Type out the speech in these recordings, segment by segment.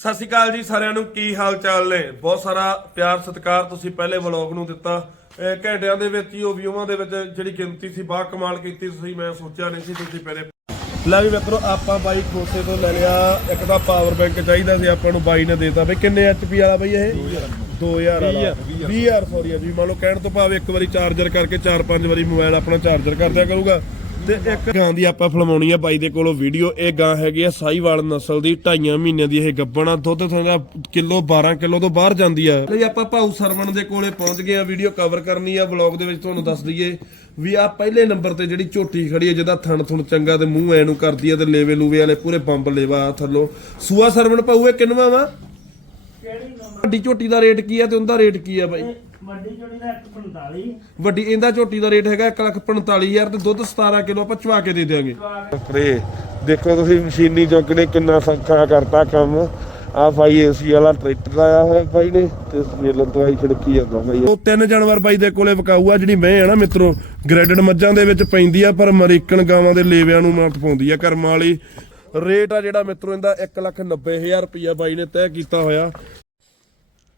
ਸਤਿ ਸ਼੍ਰੀ ਅਕਾਲ ਜੀ ਸਾਰਿਆਂ ਨੂੰ ਕੀ ਹਾਲ ਚਾਲ ਨੇ? ਬਹੁਤ ਸਾਰਾ ਪਿਆਰ ਸਤਿਕਾਰ ਤੁਸੀਂ ਪਹਿਲੇ ਵਲੌਗ ਨੂੰ ਦਿੱਤਾ। ਘੰਟਿਆਂ ਦੇ ਵਿੱਚ ਹੀ ਉਹ ਵਿਊਆਂ ਦੇ ਵਿੱਚ ਜਿਹੜੀ ਗਿਣਤੀ ਸੀ ਬਾ ਕਮਾਲ ਕੀਤੀ ਤੁਸੀਂ ਮੈਂ ਸੋਚਿਆ ਨਹੀਂ ਸੀ ਤੁਸੀਂ ਪਹਿਲੇ ਲੈ ਵੀ ਮਿੱਤਰੋ ਆਪਾਂ ਬਾਈ ਖੋਸੇ ਤੋਂ ਲੈ ਲਿਆ। ਇੱਕ ਤਾਂ ਪਾਵਰ ਬੈਂਕ ਚਾਹੀਦਾ ਸੀ ਆਪਾਂ ਨੂੰ ਬਾਈ ਨੇ ਦੇਤਾ। ਬਈ ਕਿੰਨੇ ਐਚਪੀ ਵਾਲਾ ਬਈ ਇਹ? 2000 ਵਾਲਾ। 20000 ਸੌਰੀ ਜੀ। ਮੰਨ ਲਓ ਕਹਿਣ ਤੋਂ ਭਾਵੇਂ ਇੱਕ ਵਾਰੀ ਚਾਰਜਰ ਕਰਕੇ 4-5 ਵਾਰੀ ਮੋਬਾਈਲ ਆਪਣਾ ਚਾਰਜਰ ਕਰ ਦਿਆ ਕਰੂਗਾ। ਤੇ ਇੱਕ ਗਾਂ ਦੀ ਆਪਾਂ ਫਲਮਾਉਣੀ ਆ ਬਾਈ ਦੇ ਕੋਲੋਂ ਵੀਡੀਓ ਇਹ ਗਾਂ ਹੈਗੀ ਆ ਸਾਈਵਾਲ ਨਸਲ ਦੀ, ਢਾਈਆਂ ਮਹੀਨਿਆਂ ਦੀ ਇਹ ਗੱਬਣਾ। ਦੁੱਧ ਥੋੜਾ ਕਿਲੋ 12 ਕਿਲੋ ਤੋਂ ਬਾਹਰ ਜਾਂਦੀ ਆ। ਲਈ ਆਪਾਂ ਭਾਊ ਸਰਵਣ ਦੇ ਕੋਲੇ ਪਹੁੰਚ ਗਏ ਆ ਵੀਡੀਓ ਕਵਰ ਕਰਨੀ ਆ। ਵਲੌਗ ਦੇ ਵਿੱਚ ਤੁਹਾਨੂੰ ਦੱਸ ਦਈਏ ਵੀ ਆ ਪਹਿਲੇ ਨੰਬਰ ਤੇ ਜਿਹੜੀ ਝੋਟੀ ਖੜੀ ਹੈ ਜਿਹਦਾ ਥਣ ਥੁਣ ਚੰਗਾ ਤੇ ਮੂੰਹ ਐ ਨੂੰ ਕਰਦੀ ਆ ਤੇ ਲੇਵੇ ਲੂਵੇ ਵਾਲੇ ਪੂਰੇ ਬੰਬ ਲੇਵਾ ਆ ਥੱਲੋਂ। ਸੂਆ ਸਰਵਣ ਭਾਊ, ਇਹ ਕਿੰਨਵਾ ਵਾ? ਵੱਡੀ ਝੋਟੀ ਦਾ ਰੇਟ ਕੀ ਆ ਤੇ ਉਹਦਾ ਰੇਟ ਕੀ ਆ ਬਾਈ? ਵੱਡੀ ਜੋੜੀ ਦਾ 145 ਵੱਡੀ ਇਹਦਾ ਝੋਟੀ ਦਾ ਰੇਟ ਹੈਗਾ 145000 ਤੇ ਦੁੱਧ 17 ਕਿਲੋ ਆਪਾਂ ਚਵਾ ਕੇ ਦੇ ਦਿਆਂਗੇ। ਰੇ ਦੇਖੋ ਤੁਸੀਂ ਮਸ਼ੀਨੀ ਜੁਗ ਨੇ ਕਿੰਨਾ ਸੰਖਾ ਕਰਤਾ ਕੰਮ। ਆ ਭਾਈ ਏਸੀ ਵਾਲਾ ਟਰੈਕਟਰ ਆਇਆ ਹੋਇਆ ਭਾਈ ਨੇ ਤੇ ਸੇਲਨ ਤੋਂ ਆਈ ਛਿੜਕੀ ਜਾਂਦਾ ਭਾਈ। ਉਹ ਤਿੰਨ ਜਾਨਵਰ ਬਾਈ ਦੇ ਕੋਲੇ ਵਿਕਾਊ ਆ ਜਿਹੜੀ ਮੈਂ ਆ ਨਾ ਮਿੱਤਰੋ ਗ੍ਰੈਡਡ ਮੱਝਾਂ ਦੇ ਵਿੱਚ ਪੈਂਦੀ ਆ ਪਰ ਅਮਰੀਕਨ ਗਾਵਾਂ ਦੇ ਲੇਵਿਆਂ ਨੂੰ ਮਾਤ ਪਾਉਂਦੀ ਆ ਕਰਮ ਵਾਲੀ। ਰੇਟ ਆ ਜਿਹੜਾ ਮਿੱਤਰੋ ਇਹਦਾ 190000 ਰੁਪਇਆ ਬਾਈ ਨੇ ਤੈਅ ਕੀਤਾ ਹੋਇਆ।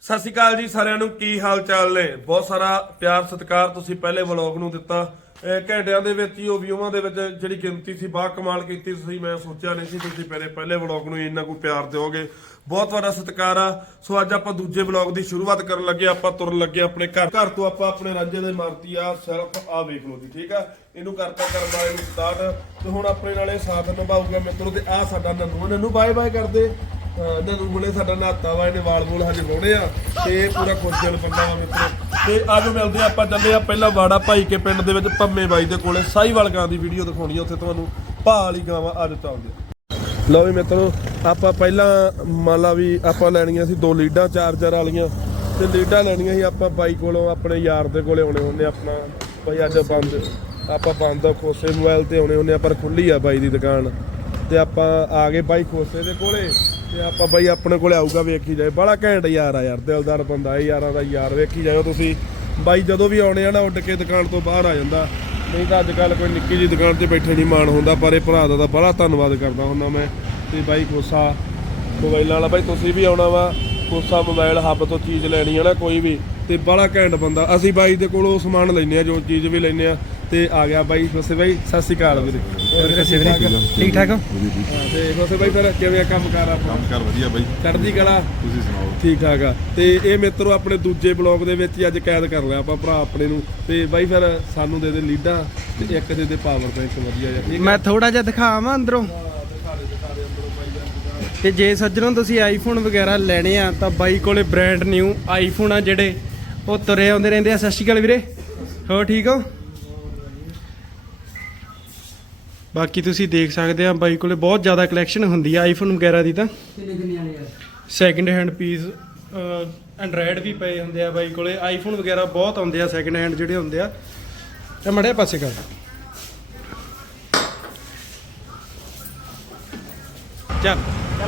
ਸਤਿ ਸ਼੍ਰੀ ਅਕਾਲ ਜੀ ਸਾਰਿਆਂ ਨੂੰ, ਕੀ ਹਾਲ ਚਾਲ ਨੇ? ਬਹੁਤ ਸਾਰਾ ਪਿਆਰ, ਸਤਿਕਾਰ ਤੁਸੀਂ ਪਹਿਲੇ ਵਲੌਗ ਨੂੰ ਦਿੱਤਾ। ਘੰਟਿਆਂ ਦੇ ਵਿੱਚ ਹੀ, ਉਹ ਵਿਊਆਂ ਦੇ ਵਿੱਚ ਜਿਹੜੀ ਗਿਣਤੀ ਸੀ ਬਾ ਕਮਾਲ ਕੀਤੀ ਸੀ, ਮੈਂ ਸੋਚਿਆ ਨਹੀਂ ਸੀ ਤੁਸੀਂ ਪਹਿਲੇ ਪਹਿਲੇ ਵਲੌਗ ਨੂੰ ਇੰਨਾ ਕੋਈ ਪਿਆਰ ਦਿਓਗੇ। ਬਹੁਤ ਤੁਹਾਡਾ ਸਤਿਕਾਰ ਆ। ਸੋ ਅੱਜ ਆਪਾਂ ਦੂਜੇ ਵਲੌਗ ਦੀ ਸ਼ੁਰੂਆਤ ਕਰਨ ਲੱਗੇ ਆਪਾਂ ਤੁਰਨ ਲੱਗੇ ਆਪਣੇ ਘਰ। ਘਰ ਤੋਂ ਆਪਾਂ ਆਪਣੇ ਰਾਂਝੇ ਦੇ ਮਾਰਤੀ ਆ ਸੈਲਫ ਆ ਵੇਖ ਲਓ ਜੀ, ਠੀਕ ਆ? ਇਹਨੂੰ ਕਰਤਾ ਕਰਨ ਵਾਲੇ ਨੂੰ ਸਟਾਰਟ ਤੇ ਹੁਣ ਆਪਣੇ ਨਾਲੇ ਸਾਥ ਨਿਭਾਊਗਾ ਮਿੱਤਰੋ, ਤੇ ਆ ਸਾਡਾ ਨੰਨੂ ਨੰਨੂ ਬਾਏ ਬਾਏ ਕਰਦੇ। ਹਾਂ, ਨੰਨੂ ਹੁਣੇ ਸਾਡਾ ਨਾਤਾ ਵਾ ਇਹਨੇ ਵਾਲ ਵੂਲ ਹਜੇ ਵਾਹੁਣੇ ਆ ਤੇ ਇਹ ਪੂਰਾ ਖੁਸ਼ਗਲ ਬੰਦਾ ਵਾ ਮਿੱਤਰੋ। ਤੇ ਅੱਜ ਮਿਲਦੇ ਆਪਾਂ ਚੱਲੇ ਆ ਪਹਿਲਾਂ ਵਾੜਾ ਭਾਈ ਕੇ ਪਿੰਡ ਦੇ ਵਿੱਚ ਪੰਮੇ ਬਾਈ ਦੇ ਕੋਲੇ। ਸਾਈਵਾਲ ਗਾਂ ਦੀ ਵੀਡੀਓ ਦਿਖਾਉਣੀ ਆ ਉੱਥੇ ਤੁਹਾਨੂੰ ਭਾਅ ਵਾਲੀ ਗਾਵਾਂ ਅੱਜ ਚੱਲਦੇ ਲਓ ਵੀ ਮਿੱਤਰੋ ਆਪਾਂ ਪਹਿਲਾਂ ਮੰਨ ਲਾ ਵੀ ਆਪਾਂ ਲੈਣੀਆਂ ਸੀ ਦੋ ਲੀਡਾਂ ਚਾਰਜਰ ਵਾਲੀਆਂ। ਤੇ ਲੀਡਾਂ ਲੈਣੀਆਂ ਸੀ ਆਪਾਂ ਬਾਈ ਕੋਲੋਂ ਆਪਣੇ ਯਾਰ ਦੇ ਕੋਲੇ ਆਉਣੇ ਹੁੰਦੇ ਆਪਣਾ। ਬਾਈ ਅੱਜ ਬੰਦ ਆਪਾਂ ਬੰਦ ਆ ਖੋਸੇ ਮੋਬਾਈਲ ਤੇ ਆਉਣੇ ਹੁੰਦੇ ਆ ਪਰ ਖੁੱਲੀ ਆ ਬਾਈ ਦੀ ਦੁਕਾਨ। ਤੇ ਆਪਾਂ ਆ ਗਏ ਬਾਈ ਖੋਸੇ ਦੇ ਕੋਲੇ ਤੇ ਆਪਾਂ ਬਾਈ ਆਪਣੇ ਕੋਲੇ ਆਊਗਾ ਵੇਖੀ ਜਾਏ। ਬੜਾ ਘੈਂਟ ਯਾਰ ਆ ਯਾਰ, ਦਿਲਦਾਰ ਬੰਦਾ ਇਹ ਯਾਰਾਂ ਦਾ ਯਾਰ, ਵੇਖੀ ਜਾਇਓ ਤੁਸੀਂ। ਬਾਈ ਜਦੋਂ ਵੀ ਆਉਣੇ ਆ ਨਾ, ਉੱਡ ਕੇ ਦੁਕਾਨ ਤੋਂ ਬਾਹਰ ਆ ਜਾਂਦਾ। ਨਹੀਂ ਤਾਂ ਅੱਜ ਕੱਲ ਕੋਈ ਨਿੱਕੀ ਜੀ ਦੁਕਾਨ ਤੇ ਬੈਠੇ ਨਹੀਂ ਮਾਣ ਹੁੰਦਾ, ਪਰ ਇਹ ਭਰਾ ਦਾ ਤਾਂ ਬੜਾ ਧੰਨਵਾਦ ਕਰਦਾ ਹੁੰਦਾ ਮੈਂ। ਤੇ ਬਾਈ ਕੋਸਾ ਮੋਬਾਈਲਾਂ ਵਾਲਾ ਬਾਈ, ਤੁਸੀਂ ਵੀ ਆਉਣਾ ਵਾ। ਕੋਸਾ ਮੋਬਾਈਲ ਹੱਬ ਤੋਂ ਚੀਜ਼ ਲੈਣੀ ਹੈ ਨਾ ਕੋਈ ਵੀ। ਤੇ ਬੜਾ ਘੈਂਟ ਬੰਦਾ, ਅਸੀਂ ਬਾਈ ਦੇ ਕੋਲੋਂ ਸਮਾਨ ਲੈਨੇ ਆ, ਜੋ ਚੀਜ਼ ਵੀ ਲੈਨੇ ਆ। ਤੇ ਆ ਗਿਆ ਬਾਈ ਕੋਸੇ ਬਾਈ ਸਤਿ ਸ਼੍ਰੀ ਅਕਾਲ ਵੀਰੇ। ਠੀਕ ਠਾਕ? ਹੋ? ਹਾਂ, ਤੇ ਕੋਸੇ ਬਾਈ ਫਿਰ ਕਿਵੇਂ ਆ ਕੰਮ ਕਰ ਆਪਣਾ? ਕੰਮ ਕਰ ਵਧੀਆ ਬਾਈ। ਚੜ੍ਹਦੀ ਕਲਾ? ਤੁਸੀਂ ਸੁਣਾਓ? ਠੀਕ ਠਾਕ ਆ। ਤੇ ਇਹ ਮਿੱਤਰੋ ਆਪਣੇ ਦੂਜੇ ਬਲੌਗ ਦੇ ਵਿੱਚ ਹੀ ਅੱਜ ਕੈਦ ਕਰ ਲਿਆ ਆਪਾਂ ਭਰਾ ਆਪਣੇ ਨੂੰ। ਤੇ ਬਾਈ ਫਿਰ ਸਾਨੂੰ ਦੇ ਦੇ ਲੀਡਾਂ ਤੇ ਇੱਕ ਦੇ ਦੇ ਪਾਵਰ ਬੈਂਕ ਵਧੀਆ ਜਿਹਾ ਠੀਕ ਮੈਂ ਥੋੜਾ ਜਿਹਾ ਦਿਖਾਵਾਂ ਅੰਦਰੋਂ। ਤੇ ਜੇ ਸੱਜਣੋ ਤੁਸੀਂ ਆਈਫੋਨ ਵਗੈਰਾ ਲੈਣੇ ਆ ਤਾਂ ਬਾਈ ਕੋਲੇ ਬ੍ਰਾਂਡ ਨਿਊ ਆਈਫੋਨ ਆ ਜਿਹੜੇ ਉਹ ਤੁਰੇ ਆਉਂਦੇ ਰਹਿੰਦੇ ਆ। ਸਤਿ ਸ਼੍ਰੀ ਅਕਾਲ ਵੀਰੇ। ਹੋ ਠੀਕ ਹੋ? ਬਾਕੀ ਤੁਸੀਂ ਦੇਖ ਸਕਦੇ ਆ ਬਾਈ ਕੋਲੇ ਬਹੁਤ ਜ਼ਿਆਦਾ ਕਲੈਕਸ਼ਨ ਹੁੰਦੀ ਆ ਆਈਫੋਨ ਵਗੈਰਾ ਦੀ ਤਾਂ। ਸੈਕਿੰਡ ਹੈਂਡ ਪੀਸ ਐਂਡਰਾਇਡ ਵੀ ਪਏ ਹੁੰਦੇ ਆ ਬਾਈ ਕੋਲੇ। ਆਈਫੋਨ ਵਗੈਰਾ ਬਹੁਤ ਆਉਂਦੇ ਆ ਸੈਕਿੰਡ ਹੈਂਡ ਜਿਹੜੇ ਹੁੰਦੇ ਆ। ਇਹ ਮੜਿਆ ਪਾਸੇ ਕਰ। ਚੱਲ।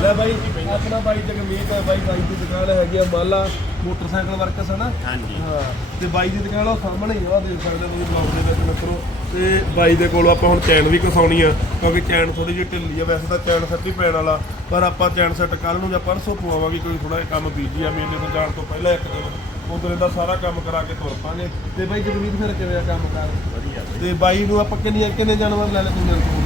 ਲੈ ਬਾਈ ਆਪਣਾ ਬਾਈ ਜਗਮੀਤ ਹੈ ਬਾਈ ਬਾਈ ਦੀ ਦੁਕਾਨ ਹੈਗੀ ਆ ਮਾਲਾ ਮੋਟਰਸਾਈਕਲ ਵਰਕਸ ਹੈ ਨਾ ਹਾਂਜੀ। ਹਾਂ ਤੇ ਬਾਈ ਦੀ ਦੁਕਾਨ ਉਹ ਸਾਹਮਣੇ ਹੀ ਆ ਦੇਖ ਸਕਦੇ ਹੋ ਤੁਸੀਂ ਬਲੌਗ ਦੇ ਵਿੱਚ ਮਿੱਤਰੋ। ਤੇ ਬਾਈ ਦੇ ਕੋਲੋਂ ਆਪਾਂ ਹੁਣ ਚੈਨ ਵੀ ਕਸਾਉਣੀ ਆ ਕਿਉਂਕਿ ਚੈਨ ਥੋੜੀ ਜਿਹੀ ਢਿੱਲੀ ਆ ਵੈਸੇ ਤਾਂ ਚੈਨ ਸੈੱਟ ਹੀ ਪੈਣ ਵਾਲਾ ਪਰ ਆਪਾਂ ਚੈਨ ਸੈੱਟ ਕੱਲ ਨੂੰ ਜਾਂ ਪਰਸੋਂ ਪਵਾਵਾਂਗੇ ਕੋਈ ਥੋੜਾ ਜਿਹਾ ਕੰਮ ਬੀਜੀ ਆ ਮੇਲੇ ਤੋਂ ਜਾਣ ਤੋਂ ਪਹਿਲਾਂ ਇੱਕ ਦਿਨ। ਉਧਰ ਦਾ ਸਾਰਾ ਕੰਮ ਕਰਾ ਕੇ ਤੁਰ ਪਾਂਗੇ। ਤੇ ਬਾਈ ਜਗਮੀਤ ਫਿਰ ਕਿਵੇਂ ਆ ਕੰਮ ਕਰ? ਵਧੀਆ। ਤੇ ਬਾਈ ਨੂੰ ਆਪਾਂ ਕਿੰਨੀਆਂ ਕਿੰਨੇ ਜਾਨਵਰ ਲੈ ਲੈ ਤੂੰ ਮੇਰੇ ਕੋਲ?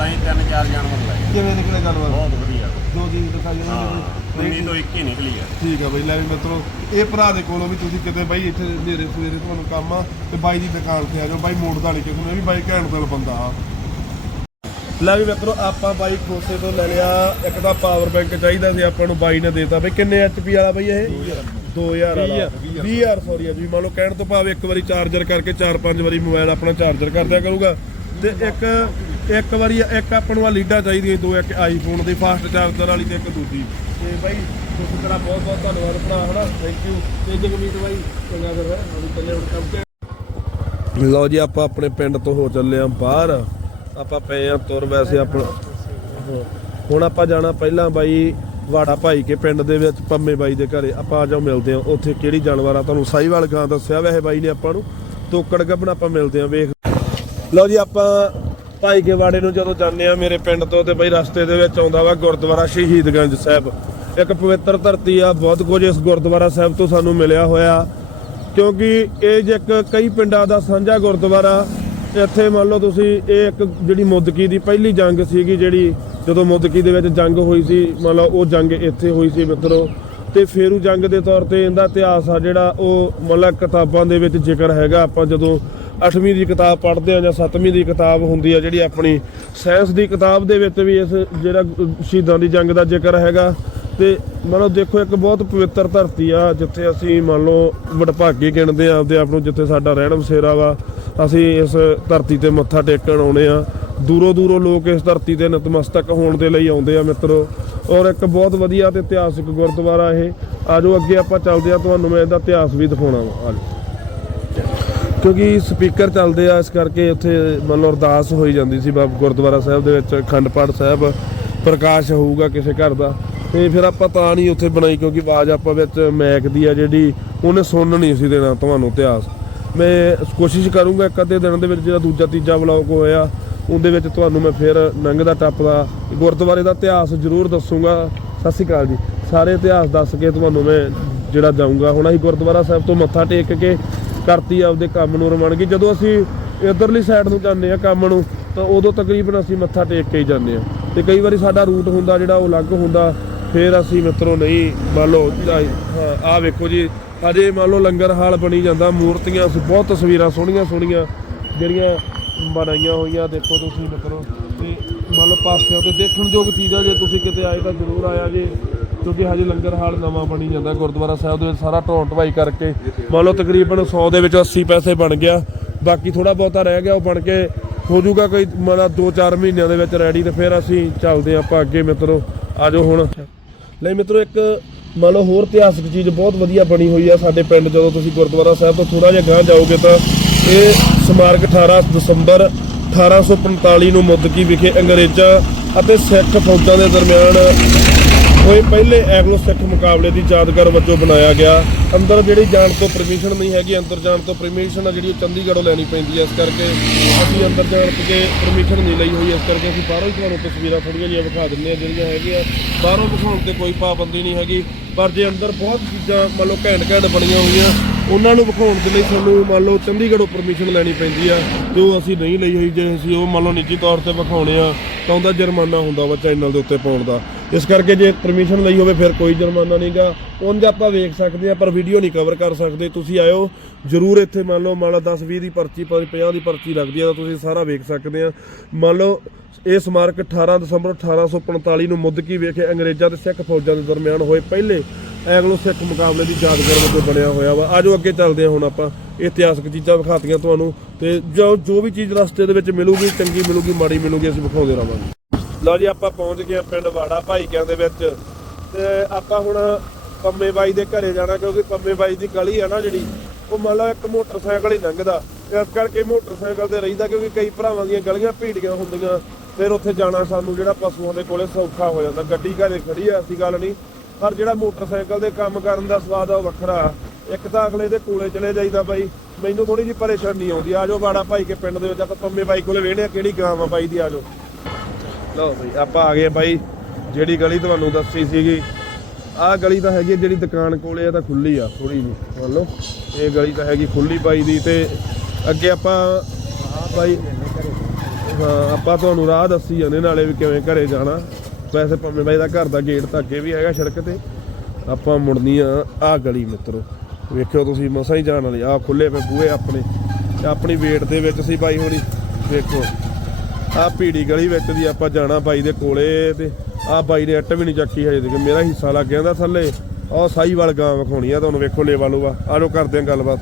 ਤਾਂ ਹੀ ਤਿੰਨ ਚਾਰ ਜਾਨਵਰ ਲਾਏ ਕਿਵੇਂ ਨਿਕਲੇ ਜਾਨਵਰ ਬਹੁਤ ਵਧੀਆ। ਦੋ ਚੀਜ਼ ਦਿਖਾਈ ਉਹਨਾਂ ਹਾਂ ਨੇ ਉਨੀ ਤੋਂ ਇੱਕ ਹੀ ਨਿਕਲੀ ਆ। ਠੀਕ ਆ ਬਈ ਲੈ ਵੀ ਮਿੱਤਰੋ ਇਹ ਭਰਾ ਦੇ ਕੋਲੋਂ ਵੀ ਤੁਸੀਂ ਕਿਤੇ ਬਾਈ ਇੱਥੇ ਨੇਰੇ ਸਵੇਰੇ ਤੁਹਾਨੂੰ ਕੰਮ ਆ ਤੇ ਬਾਈ ਦੀ ਦੁਕਾਨ ਤੇ ਆ ਜਾਓ। ਬਾਈ ਮੋੜਦਾ ਨਹੀਂ ਕਿਸੇ ਨੂੰ ਇਹ ਵੀ ਬਾਈ ਘੈਂਟ ਦਿਲ ਬੰਦਾ ਆ। ਲੈ ਵੀ ਮਿੱਤਰੋ ਆਪਾਂ ਬਾਈ ਖੋਸੇ ਤੋਂ ਲੈ ਲਿਆ। ਇੱਕ ਤਾਂ ਪਾਵਰ ਬੈਂਕ ਚਾਹੀਦਾ ਸੀ ਆਪਾਂ ਨੂੰ ਬਾਈ ਨੇ ਦੇਤਾ। ਬਈ ਕਿੰਨੇ ਐਚਪੀ ਵਾਲਾ ਬਈ ਇਹ? 2000 ਵਾਲਾ। 20000 ਸੌਰੀ ਆ ਜੀ। ਮੰਨ ਲਓ ਕਹਿਣ ਤੋਂ ਭਾਵੇਂ ਇੱਕ ਵਾਰੀ ਚਾਰਜਰ ਕਰਕੇ 4-5 ਵਾਰੀ ਮੋਬਾਈਲ ਆਪਣਾ ਚਾਰਜਰ ਕਰ ਦਿਆ ਕਰੂਗਾ। ਤੇ ਇੱਕ ਇੱਕ ਵਾਰੀ ਇੱਕ ਆਪਾਂ ਨੂੰ ਆ ਲੀਡਾਂ ਚਾਹੀਦੀਆਂ ਦੋ ਇੱਕ ਆਈਫੋਨ ਦੀ ਫਾਸਟ ਚਾਰਜਰ ਵਾਲੀ ਤੇ ਇੱਕ ਦੂਜੀ। ਤੇ ਬਾਈ ਤੁਸੀਂ ਤੇਰਾ ਬਹੁਤ ਬਹੁਤ ਧੰਨਵਾਦ ਭਰਾ ਹਨਾ? ਥੈਂਕ ਯੂ ਤੇ ਜਗਮੀਤ ਬਾਈ ਚੰਗਾ ਫਿਰ ਹੁਣ ਚੱਲੇ ਹੁਣ ਕੰਮ ਤੇ। ਲਓ ਜੀ ਆਪਾਂ ਆਪਣੇ ਪਿੰਡ ਤੋਂ ਹੋ ਚੱਲੇ ਆ ਬਾਹਰ। ਆਪਾਂ ਪਏ ਆ ਤੁਰ ਵੈਸੇ ਆਪਣਾ। ਹੁਣ ਆਪਾਂ ਜਾਣਾ ਪਹਿਲਾਂ ਬਾਈ ਵਾੜਾ ਭਾਈ ਕੇ ਪਿੰਡ ਦੇ ਵਿੱਚ ਪੰਮੇ ਬਾਈ ਦੇ ਘਰੇ। ਆਪਾਂ ਆ ਜਾਓ ਮਿਲਦੇ ਆ ਉੱਥੇ ਕਿਹੜੀ ਜਾਨਵਰ ਆ ਤੁਹਾਨੂੰ ਸਾਈਵਾਲ ਗਾਂ ਦੱਸਿਆ ਵੈਸੇ ਬਾਈ ਨੇ ਆਪਾਂ ਨੂੰ। ਤੋਕੜ ਗੱਬਣ ਆਪਾਂ ਮਿਲਦੇ ਆ ਵੇਖ। ਲਓ ਜੀ ਆਪਾਂ ਭਾਈ ਕੇ ਨੂੰ ਜਦੋਂ ਜਾਂਦੇ ਆ ਮੇਰੇ ਪਿੰਡ ਤੋਂ ਤੇ ਬਈ ਰਸਤੇ ਦੇ ਵਿੱਚ ਆਉਂਦਾ ਵਾ ਗੁਰਦੁਆਰਾ ਸ਼ਹੀਦਗੰਜ ਸਾਹਿਬ। ਇੱਕ ਪਵਿੱਤਰ ਧਰਤੀ ਆ, ਬਹੁਤ ਕੁਝ ਇਸ ਗੁਰਦੁਆਰਾ ਸਾਹਿਬ ਤੋਂ ਸਾਨੂੰ ਮਿਲਿਆ ਹੋਇਆ। ਕਿਉਂਕਿ ਇਹ ਜੇ ਇੱਕ ਕਈ ਪਿੰਡਾਂ ਦਾ ਸਾਂਝਾ ਗੁਰਦੁਆਰਾ, ਇੱਥੇ ਮੰਨ ਲਓ ਤੁਸੀਂ ਇਹ ਇੱਕ ਜਿਹੜੀ ਮੁੱਦਕੀ ਦੀ ਪਹਿਲੀ ਜੰਗ ਸੀਗੀ ਜਿਹੜੀ ਜਦੋਂ ਮੁੱਦਕੀ ਦੇ ਵਿੱਚ ਜੰਗ ਹੋਈ ਸੀ, ਮੰਨ ਲਓ ਉਹ ਜੰਗ ਇੱਥੇ ਹੋਈ ਸੀ ਮਿੱਤਰੋ। ਤੇ ਫੇਰੂ ਜੰਗ ਦੇ ਤੌਰ ਤੇ ਇਹਦਾ ਇਤਿਹਾਸ ਆ ਜਿਹੜਾ ਉਹ ਮੰਨ ਲਾ ਕਿਤਾਬਾਂ ਦੇ ਵਿੱਚ ਜ਼ਿਕਰ ਹੈਗਾ। ਆਪਾਂ ਜਦੋਂ 8ਵੀਂ ਦੀ ਕਿਤਾਬ ਪੜ੍ਹਦੇ ਆ ਜਾਂ 7ਵੀਂ ਦੀ ਕਿਤਾਬ ਹੁੰਦੀ ਆ ਜਿਹੜੀ ਆਪਣੀ ਸਾਇੰਸ ਦੀ ਕਿਤਾਬ ਦੇ ਵਿੱਚ ਵੀ ਇਸ ਜਿਹੜਾ ਸ਼ਹੀਦਾਂ ਦੀ ਜੰਗ ਦਾ ਜ਼ਿਕਰ ਹੈਗਾ। ਤੇ ਮੰਨ ਲਓ ਦੇਖੋ ਇੱਕ ਬਹੁਤ ਪਵਿੱਤਰ ਧਰਤੀ ਆ, ਜਿੱਥੇ ਅਸੀਂ ਮੰਨ ਲਓ ਵਡਭਾਗੇ ਗਿਣਦੇ ਆ, ਆਪਦੇ ਆਪ ਨੂੰ ਜਿੱਥੇ ਸਾਡਾ ਰਹਿਣ ਬਸੇਰਾ ਵਾ, ਅਸੀਂ ਇਸ ਧਰਤੀ ਤੇ ਮੱਥਾ ਟੇਕਣ ਆਉਣੇ ਆ। ਦੂਰੋਂ ਦੂਰੋਂ ਲੋਕ ਇਸ ਧਰਤੀ ਤੇ ਨਤਮਸਤਕ ਹੋਣ ਦੇ ਲਈ ਆਉਂਦੇ ਆ ਮਿੱਤਰੋ। ਔਰ ਇੱਕ ਬਹੁਤ ਵਧੀਆ ਤੇ ਇਤਿਹਾਸਿਕ ਗੁਰਦੁਆਰਾ ਇਹ। ਆਜੋ ਅੱਗੇ ਆਪਾਂ ਚੱਲਦੇ ਆ, ਤੁਹਾਨੂੰ ਮੈਂ ਇਹਦਾ ਇਤਿਹਾਸ ਵੀ ਦਿਖਾਉਣਾ ਵਾ। ਆਜੋ ਕਿਉਂਕਿ ਸਪੀਕਰ ਚੱਲਦੇ ਆ, ਇਸ ਕਰਕੇ ਉੱਥੇ ਮੰਨ ਲਓ ਅਰਦਾਸ ਹੋਈ ਜਾਂਦੀ ਸੀ ਬਾਬ ਗੁਰਦੁਆਰਾ ਸਾਹਿਬ ਦੇ ਵਿੱਚ, ਅਖੰਡ ਪਾਠ ਸਾਹਿਬ, ਪ੍ਰਕਾਸ਼ ਹੋਊਗਾ ਕਿਸੇ ਘਰ ਦਾ। ਤੇ ਫਿਰ ਆਪਾਂ ਤਾਂ ਨਹੀਂ ਉੱਥੇ ਬਣਾਈ, ਕਿਉਂਕਿ ਆਵਾਜ਼ ਆਪਾਂ ਵਿੱਚ ਮੈਕ ਦੀ ਆ ਜਿਹੜੀ, ਉਹਨੇ ਸੁਣਨ ਨਹੀਂ ਸੀ ਦੇਣਾ ਤੁਹਾਨੂੰ ਇਤਿਹਾਸ। ਮੈਂ ਕੋਸ਼ਿਸ਼ ਕਰੂੰਗਾ ਇੱਕ ਅੱਧੇ ਦਿਨ ਦੇ ਵਿੱਚ ਜਿਹੜਾ ਦੂਜਾ, ਤੀਜਾ ਵਲੌਗ ਹੋਇਆ, ਉਹਦੇ ਵਿੱਚ ਤੁਹਾਨੂੰ ਮੈਂ ਫਿਰ ਨੰਗਦਾ ਟੱਪਦਾ, ਗੁਰਦੁਆਰੇ ਦਾ ਇਤਿਹਾਸ ਜ਼ਰੂਰ ਦੱਸੂਗਾ। ਸਤਿ ਸ਼੍ਰੀ ਅਕਾਲ ਜੀ। ਸਾਰੇ ਇਤਿਹਾਸ ਦੱਸ ਕੇ ਤੁਹਾਨੂੰ ਮੈਂ ਜਿਹੜਾ ਜਾਊਂਗਾ। ਹੁਣ ਅਸੀਂ ਗੁਰਦੁਆਰਾ ਸਾਹਿਬ ਤੋਂ ਮੱਥਾ ਟੇਕ ਕੇ ਕਰਤੀ ਆਪਦੇ ਕੰਮ ਨੂੰ ਰਵਾਨਗੀ। ਜਦੋਂ ਅਸੀਂ ਇਧਰਲੀ ਸਾਈਡ ਨੂੰ ਜਾਂਦੇ ਆ ਕੰਮ ਨੂੰ, ਤਾਂ ਉਦੋਂ ਤਕਰੀਬਨ ਅਸੀਂ ਮੱਥਾ ਟੇਕ ਕੇ ਹੀ ਜਾਂਦੇ ਆ ਤੇ ਕਈ ਵਾਰੀ ਸਾਡਾ ਰੂਟ ਹੁੰਦਾ ਜਿਹੜਾ ਉਹ ਅਲੱਗ ਹੁੰਦਾ, ਫਿਰ ਅਸੀਂ ਮਿੱਤਰੋ ਨਹੀਂ, ਮੰਨ ਲਓ ਆ ਵੇਖੋ ਜੀ ਅਜੇ ਮੰਨ ਲਓ ਲੰਗਰ ਹਾਲ ਬਣੀ ਜਾਂਦਾ, ਮੂਰਤੀਆਂ ਬਹੁਤ ਤਸਵੀਰਾਂ ਸੋਹਣੀਆਂ ਸੋਹਣੀਆਂ ਜਿਹੜੀਆਂ ਬਣਾਈਆਂ ਹੋਈਆਂ, ਦੇਖੋ ਤੁਸੀਂ ਮਿੱਤਰੋ ਤੇ ਮੰਨ ਲਓ ਪਾਸਿਆਂ ਤੇ ਦੇਖਣ ਯੋਗ ਚੀਜ਼ਾਂ ਜੇ ਤੁਸੀਂ ਕਿਤੇ ਆਏ ਤਾਂ ਜ਼ਰੂਰ ਆਇਆ ਜੇ। ਕਿਉਂਕਿ ਹਜੇ ਲੰਗਰ ਹਾਲ ਨਵਾਂ ਬਣੀ ਜਾਂਦਾ ਗੁਰਦੁਆਰਾ ਸਾਹਿਬ ਦੇ ਵਿੱਚ, ਸਾਰਾ ਢੋਣ ਢਵਾਈ ਕਰਕੇ। ਮੰਨ ਲਓ ਤਕਰੀਬਨ 100 ਦੇ ਵਿੱਚ 80 ਪੈਸੇ ਬਣ ਗਿਆ। ਬਾਕੀ ਥੋੜਾ ਬਹੁਤਾ ਰਹਿ ਗਿਆ, ਉਹ ਬਣ ਕੇ ਹੋ ਜਾਊਗਾ ਕੋਈ ਮਾੜਾ 2-4 ਮਹੀਨਿਆਂ ਦੇ ਵਿੱਚ ਰੈਡੀ ਤੇ ਫਿਰ ਅਸੀਂ ਚੱਲਦੇ ਹਾਂ ਆਪਾਂ ਅੱਗੇ ਮਿੱਤਰੋ ਆਜੋ ਹੁਣ। ਲੈ ਮਿੱਤਰੋ, ਇੱਕ ਮੰਨ ਲਓ ਹੋਰ ਇਤਿਹਾਸਕ ਚੀਜ਼ ਬਹੁਤ ਵਧੀਆ ਬਣੀ ਹੋਈ ਆ ਸਾਡੇ ਪਿੰਡ, ਜਦੋਂ ਤੁਸੀਂ ਗੁਰਦੁਆਰਾ ਸਾਹਿਬ ਤੋਂ ਥੋੜਾ ਜਿਹਾ ਗਾਂਹ ਜਾਓਗੇ ਤਾਂ ਇਹ ਸਮਾਰਕ 18 ਦਸੰਬਰ 1845 ਨੂੰ ਮੁੱਦਕੀ ਵਿਖੇ ਅੰਗਰੇਜ਼ਾਂ ਅਤੇ ਸਿੱਖ ਫੌਜਾਂ ਦੇ ਦਰਮਿਆਨ ਹੋਏ ਪਹਿਲੇ ਐਗਲੋਸੈਟ ਮੁਕਾਬਲੇ ਦੀ ਯਾਦਗਾਰ ਵਜੋਂ ਬਣਾਇਆ ਗਿਆ। ਅੰਦਰ ਜਿਹੜੀ ਜਾਣ ਤੋਂ ਪਰਮਿਸ਼ਨ ਨਹੀਂ ਹੈਗੀ, ਅੰਦਰ ਜਾਣ ਤੋਂ ਪਰਮਿਸ਼ਨ ਆ ਜਿਹੜੀ ਉਹ ਚੰਡੀਗੜ੍ਹੋਂ ਲੈਣੀ ਪੈਂਦੀ ਹੈ ਇਸ ਕਰਕੇ ਅਸੀਂ ਅੰਦਰ ਜਾਣ ਤੇ ਪਰਮਿਸ਼ਨ ਨਹੀਂ ਲਈ ਹੋਈ। ਇਸ ਕਰਕੇ ਅਸੀਂ ਬਾਹਰੋਂ ਹੀ ਤੁਹਾਨੂੰ ਤਸਵੀਰਾਂ ਥੋੜੀਆਂ ਜਿਹੀਆਂ ਵਿਖਾ ਦਿੰਦੇ ਆ ਜਿਹੜੀਆਂ ਹੈਗੀਆਂ। ਬਾਹਰੋਂ ਵਿਖਾਉਣ ਤੇ ਕੋਈ ਪਾਬੰਦੀ ਨਹੀਂ ਹੈਗੀ। ਪਰ ਜੇ ਅੰਦਰ ਬਹੁਤ ਚੀਜ਼ਾਂ, ਮੰਨ ਲਓ ਘੈਂਟ ਘੈਂਟ ਬਣੀਆਂ ਹੋਈਆਂ, ਉਹਨਾਂ ਨੂੰ ਵਿਖਾਉਣ ਦੇ ਲਈ ਸਾਨੂੰ ਮੰਨ ਲਓ ਚੰਡੀਗੜ੍ਹੋਂ ਪਰਮਿਸ਼ਨ ਲੈਣੀ ਪੈਂਦੀ ਆ। ਤੇ ਉਹ ਅਸੀਂ ਨਹੀਂ ਲਈ ਹੋਈ, ਜੇ ਅਸੀਂ ਉਹ ਮੰਨ ਲਓ ਨਿੱਜੀ ਤੌਰ ਤੇ ਵਿਖਾਉਣੇ ਆ, ਤਾਂ ਉਹਦਾ ਜੁਰਮਾਨਾ ਹੁੰਦਾ ਵਾ ਚੈਨਲ ਦੇ ਉੱਤੇ ਪਾਉਣ ਦਾ। ਇਸ ਕਰਕੇ ਜੇ ਪਰਮਿਸ਼ਨ ਲਈ ਹੋਵੇ ਫਿਰ ਕੋਈ ਜੁਰਮਾਨਾ ਨਹੀਂਗਾ ਉਹਦੇ ਆਪਾਂ ਵੇਖ ਸਕਦੇ ਆ ਪਰ ਵੀਡੀਓ ਨਹੀਂ ਕਵਰ ਕਰ ਸਕਦੇ। ਤੁਸੀਂ ਆਇਓ, ਜਰੂਰ ਇੱਥੇ ਮੰਨ ਲਓ ਮੰਨ ਲਓ 10 20 ਦੀ ਪਰਚੀ 50 ਦੀ ਪਰਚੀ ਲੱਗਦੀ ਆ ਤਾਂ ਤੁਸੀਂ ਸਾਰਾ ਵੇਖ ਸਕਦੇ ਆ ਮੰਨ ਲਓ ਇਹ ਸਮਾਰਕ 18 ਦਸੰਬਰ 1845 ਨੂੰ ਮੁੱਦਕੀ ਵੇਖੇ, ਅੰਗਰੇਜ਼ਾਂ ਤੇ ਸਿੱਖ ਫੌਜਾਂ ਦੇ ਦਰਮਿਆਨ ਹੋਏ ਪਹਿਲੇ ਐਂਗਲੋ ਸਿੱਖ ਮੁਕਾਬਲੇ ਦੀ ਯਾਦਗਾਰ ਵਜੋਂ ਬਣਿਆ ਹੋਇਆ ਵਾ। ਆਜੋ ਅੱਗੇ ਚੱਲਦੇ ਹਾਂ ਹੁਣ ਆਪਾਂ, ਇਤਿਹਾਸਕ ਚੀਜ਼ਾਂ ਵਿਖਾਤੀਆਂ ਤੁਹਾਨੂੰ ਤੇ ਜੋ ਜੋ ਵੀ ਚੀਜ਼ ਰਸਤੇ ਦੇ ਵਿੱਚ ਮਿਲੂਗੀ, ਚੰਗੀ ਮਿਲੂਗੀ, ਮਾੜੀ ਮਿਲੂਗੀ, ਅਸੀਂ ਵਿਖਾਉਂਦੇ ਰਹਾਂਗੇ। ਲਓ ਜੀ, ਆਪਾਂ ਪਹੁੰਚ ਗਏ ਹਾਂ ਪਿੰਡ ਵਾੜਾ ਭਾਈਕਿਆਂ ਦੇ ਵਿੱਚ। ਤੇ ਆਪਾਂ ਹੁਣ ਪੰਮੇ ਬਾਈ ਦੇ ਘਰੇ ਜਾਣਾ, ਕਿਉਂਕਿ ਪੰਮੇ ਬਾਈ ਦੀ ਗਲੀ ਆ ਨਾ ਜਿਹੜੀ, ਉਹ ਮਤਲਬ ਇੱਕ ਮੋਟਰਸਾਈਕਲ ਹੀ ਲੰਘਦਾ। ਇਸ ਕਰਕੇ ਮੋਟਰਸਾਈਕਲ ਤੇ ਰਹੀਦਾ, ਕਿਉਂਕਿ ਕਈ ਭਰਾਵਾਂ ਦੀਆਂ ਗਲੀਆਂ ਭੀੜੀਆਂ ਹੁੰਦੀਆਂ। ਫਿਰ ਉੱਥੇ ਜਾਣਾ ਸਾਨੂੰ ਜਿਹੜਾ ਪਸ਼ੂਆਂ ਦੇ ਕੋਲੇ ਸੌਖਾ ਹੋ ਜਾਂਦਾ। ਗੱਡੀ ਘਰੇ ਖੜੀ ਆ, ਐਸੀ ਗੱਲ ਨਹੀਂ। ਪਰ ਜਿਹੜਾ ਮੋਟਰਸਾਈਕਲ ਦੇ ਕੰਮ ਕਰਨ ਦਾ ਸਵਾਦ ਆ, ਉਹ ਵੱਖਰਾ ਇੱਕ ਤਾਂ ਅਗਲੇ ਦੇ ਕੋਲੇ ਚਲੇ ਜਾਈਦਾ ਬਾਈ। ਮੈਨੂੰ ਥੋੜੀ ਜਿਹੀ ਪਰੇਸ਼ਾਨੀ ਆਉਂਦੀ ਆ। ਆਜੋ ਬਾੜਾ ਭਾਈ ਕੇ ਪਿੰਡ ਦੇ ਵਿੱਚ, ਆਪਾਂ ਪੰਮੇ ਬਾਈ ਕੋਲੇ ਵੇਹਣੇ ਆ ਕਿਹੜੀ ਗਾਂ ਆ ਬਾਈ ਦੀ ਆਜੋ ਲਓ ਬਈ, ਆਪਾਂ ਆ ਗਏ ਬਾਈ, ਜਿਹੜੀ ਗਲੀ ਤੁਹਾਨੂੰ ਦੱਸੀ ਸੀਗੀ। ਆਹ ਗਲੀ ਤਾਂ ਹੈਗੀ ਜਿਹੜੀ ਦੁਕਾਨ ਕੋਲੇ ਆ, ਤਾਂ ਖੁੱਲੀ ਆ ਥੋੜੀ ਜੀ ਮੰਨ ਲਓ। ਇਹ ਗਲੀ ਤਾਂ ਹੈਗੀ ਖੁੱਲੀ ਬਾਈ ਦੀ ਤੇ ਅੱਗੇ ਆਪਾਂ, ਬਾਈ, ਹਾਂ, ਆਪਾਂ ਤੁਹਾਨੂੰ ਰਾਹ ਦੱਸੀ ਜਾਂਦੇ ਨਾਲੇ ਵੀ ਕਿਵੇਂ ਘਰੇ ਜਾਣਾ। ਵੈਸੇ ਪੰਮੇ ਬਾਈ ਦਾ ਘਰ ਦਾ ਗੇਟ ਤਾਂ ਅੱਗੇ ਵੀ ਹੈਗਾ ਸੜਕ ਤੇ। ਆਪਾਂ ਮੁੜਨੀ ਆ ਆਹ ਗਲੀ ਮਿੱਤਰੋ। ਵੇਖਿਓ ਤੁਸੀਂ, ਮਸਾਂ ਹੀ ਜਾਣ ਵਾਲੀ ਆਹ ਖੁੱਲੇ ਪਏ ਬੂਹੇ ਆਪਣੇ। ਆਪਣੀ ਵੇਟ ਦੇ ਵਿੱਚ ਸੀ ਬਾਈ ਹੋਣੀ। ਵੇਖੋ। ਆ ਪੀੜੀ ਗਲੀ ਵਿੱਚ ਦੀ ਆਪਾਂ ਜਾਣਾ ਬਾਈ ਦੇ ਕੋਲੇ ਤੇ ਆ ਬਾਈ ਨੇ ਇੱਟ ਵੀ ਨਹੀਂ ਚੱਕੀ ਹਜੇ ਤੱਕ। ਮੇਰਾ ਹਿੱਸਾ ਲੱਗ ਜਾਂਦਾ ਥੱਲੇ। ਆਹ ਸਾਈਵਾਲ ਗਾਂ ਵਿਖਾਉਣੀ ਆ ਤੁਹਾਨੂੰ ਵੇਖੋ ਲੇਵਾ ਲੂਵਾ। ਆਜੋ ਕਰਦੇ ਆਂ ਗੱਲਬਾਤ।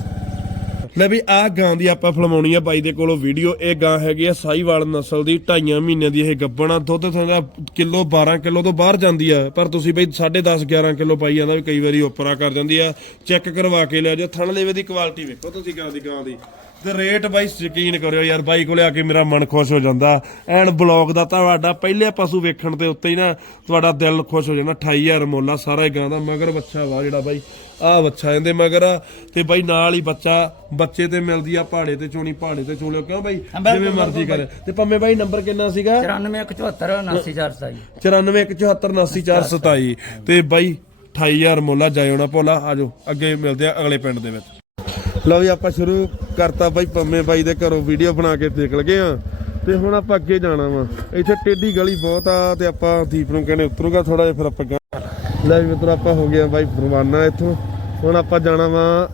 ਲੈ ਵੀ ਆਹ ਗਾਂ ਦੀ ਆਪਾਂ ਫਿਲਮਾਉਣੀ ਆ ਬਾਈ ਦੇ ਕੋਲੋਂ ਵੀਡੀਓ। ਇਹ ਗਾਂ ਹੈਗੀ ਆ ਸਾਈਵਾਲ ਨਸਲ ਦੀ, ਢਾਈਆਂ ਮਹੀਨਿਆਂ ਦੀ ਇਹ ਗੱਬਣ। ਆ ਦੁੱਧ ਥੋੜਾ ਕਿਲੋ 12 ਕਿਲੋ ਤੋਂ ਬਾਹਰ ਜਾਂਦੀ ਆ। ਪਰ ਤੁਸੀਂ ਬਈ 10.5 11 ਕਿਲੋ ਪਾਈ ਜਾਂਦਾ ਵੀ ਕਈ ਵਾਰੀ ਉਪਰਾ ਕਰ ਜਾਂਦੀ ਆ। ਚੈੱਕ ਕਰਵਾ ਕੇ ਲਿਆ ਜਾ ਥਣ ਲੇਵੇ ਦੀ ਕੁਆਲਿਟੀ ਵੇਖੋ ਤੁਸੀਂ ਗਾਂ ਦੀ ਗਾਂ ਦੀ। ਤੇ ਰੇਟ ਬਾਈ ਯਕੀਨ ਕਰਿਓ ਯਾਰ ਬਾਈ ਕੋਲੇ ਆ ਕੇ ਮੇਰਾ ਮਨ ਖੁਸ਼ ਹੋ ਜਾਂਦਾ। ਐਨ ਬਲੌਗ ਦਾ ਤੁਹਾਡਾ ਪਹਿਲੇ ਪਸ਼ੂ ਵੇਖਣ ਦੇ ਉੱਤੇ ਹੀ ਨਾ ਤੁਹਾਡਾ ਦਿਲ ਖੁਸ਼ ਹੋ ਜਾਂਦਾ। 28000 ਮੁੱਲ ਸਾਰਾ ਹੀ ਗਾਂ ਦਾ ਮਗਰ ਬੱਚਾ ਵਾ ਜਿਹੜਾ ਬਾਈ ਆ ਬੱਚਾ ਇਹਦੇ ਮਗਰ ਤੇ ਬਾਈ ਨਾਲ ਹੀ ਬੱਚਾ ਬੱਚੇ ਤੇ ਮਿਲਦੀ ਆ ਪਹਾੜੇ ਤੇ ਚੋਣੀ ਪਹਾੜੇ ਤੇ ਚੋਲਿਓ। ਕਿਉਂ ਬਾਈ? ਜਿਵੇਂ ਮਰਜ਼ੀ ਕਰੇ। ਤੇ ਪੰਮੇ ਬਾਈ ਨੰਬਰ ਕਿੰਨਾ ਸੀਗਾ? 9474 9417499427 ਤੇ ਬਾਈ 28000 ਮੁੱਲਾ ਜਾਇਓ ਨਾ ਭੋਲਾ ਆਜੋ ਅੱਗੇ ਮਿਲਦੇ ਆ ਅਗਲੇ ਪਿੰਡ ਦੇ ਵਿੱਚ। ਲਓ ਜੀ, ਆਪਾਂ ਸ਼ੁਰੂ ਕਰਤਾ ਬਾਈ ਪੰਮੇ ਬਾਈ ਦੇ ਘਰੋਂ ਵੀਡੀਓ ਬਣਾ ਕੇ ਨਿਕਲ ਗਏ ਆ ਤੇ ਹੁਣ ਆਪਾਂ ਅੱਗੇ ਜਾਣਾ ਵਾ। ਇੱਥੇ ਟੇਢੀ ਗਲੀ ਬਹੁਤ ਆ ਤੇ ਆਪਾਂ ਦੀਪ ਨੂੰ ਕਹਿੰਦੇ ਉਤਰੂਗਾ ਥੋੜਾ ਜਿਹਾ, ਫਿਰ ਆਪਾਂ ਗਾਂਹ। ਲੈ ਵੀ ਮਿੱਤਰ, ਆਪਾਂ ਹੋ ਗਏ ਆ ਬਾਈ ਫਰਮਾਨਾ ਇੱਥੋਂ। ਹੁਣ ਆਪਾਂ ਜਾਣਾ ਵਾ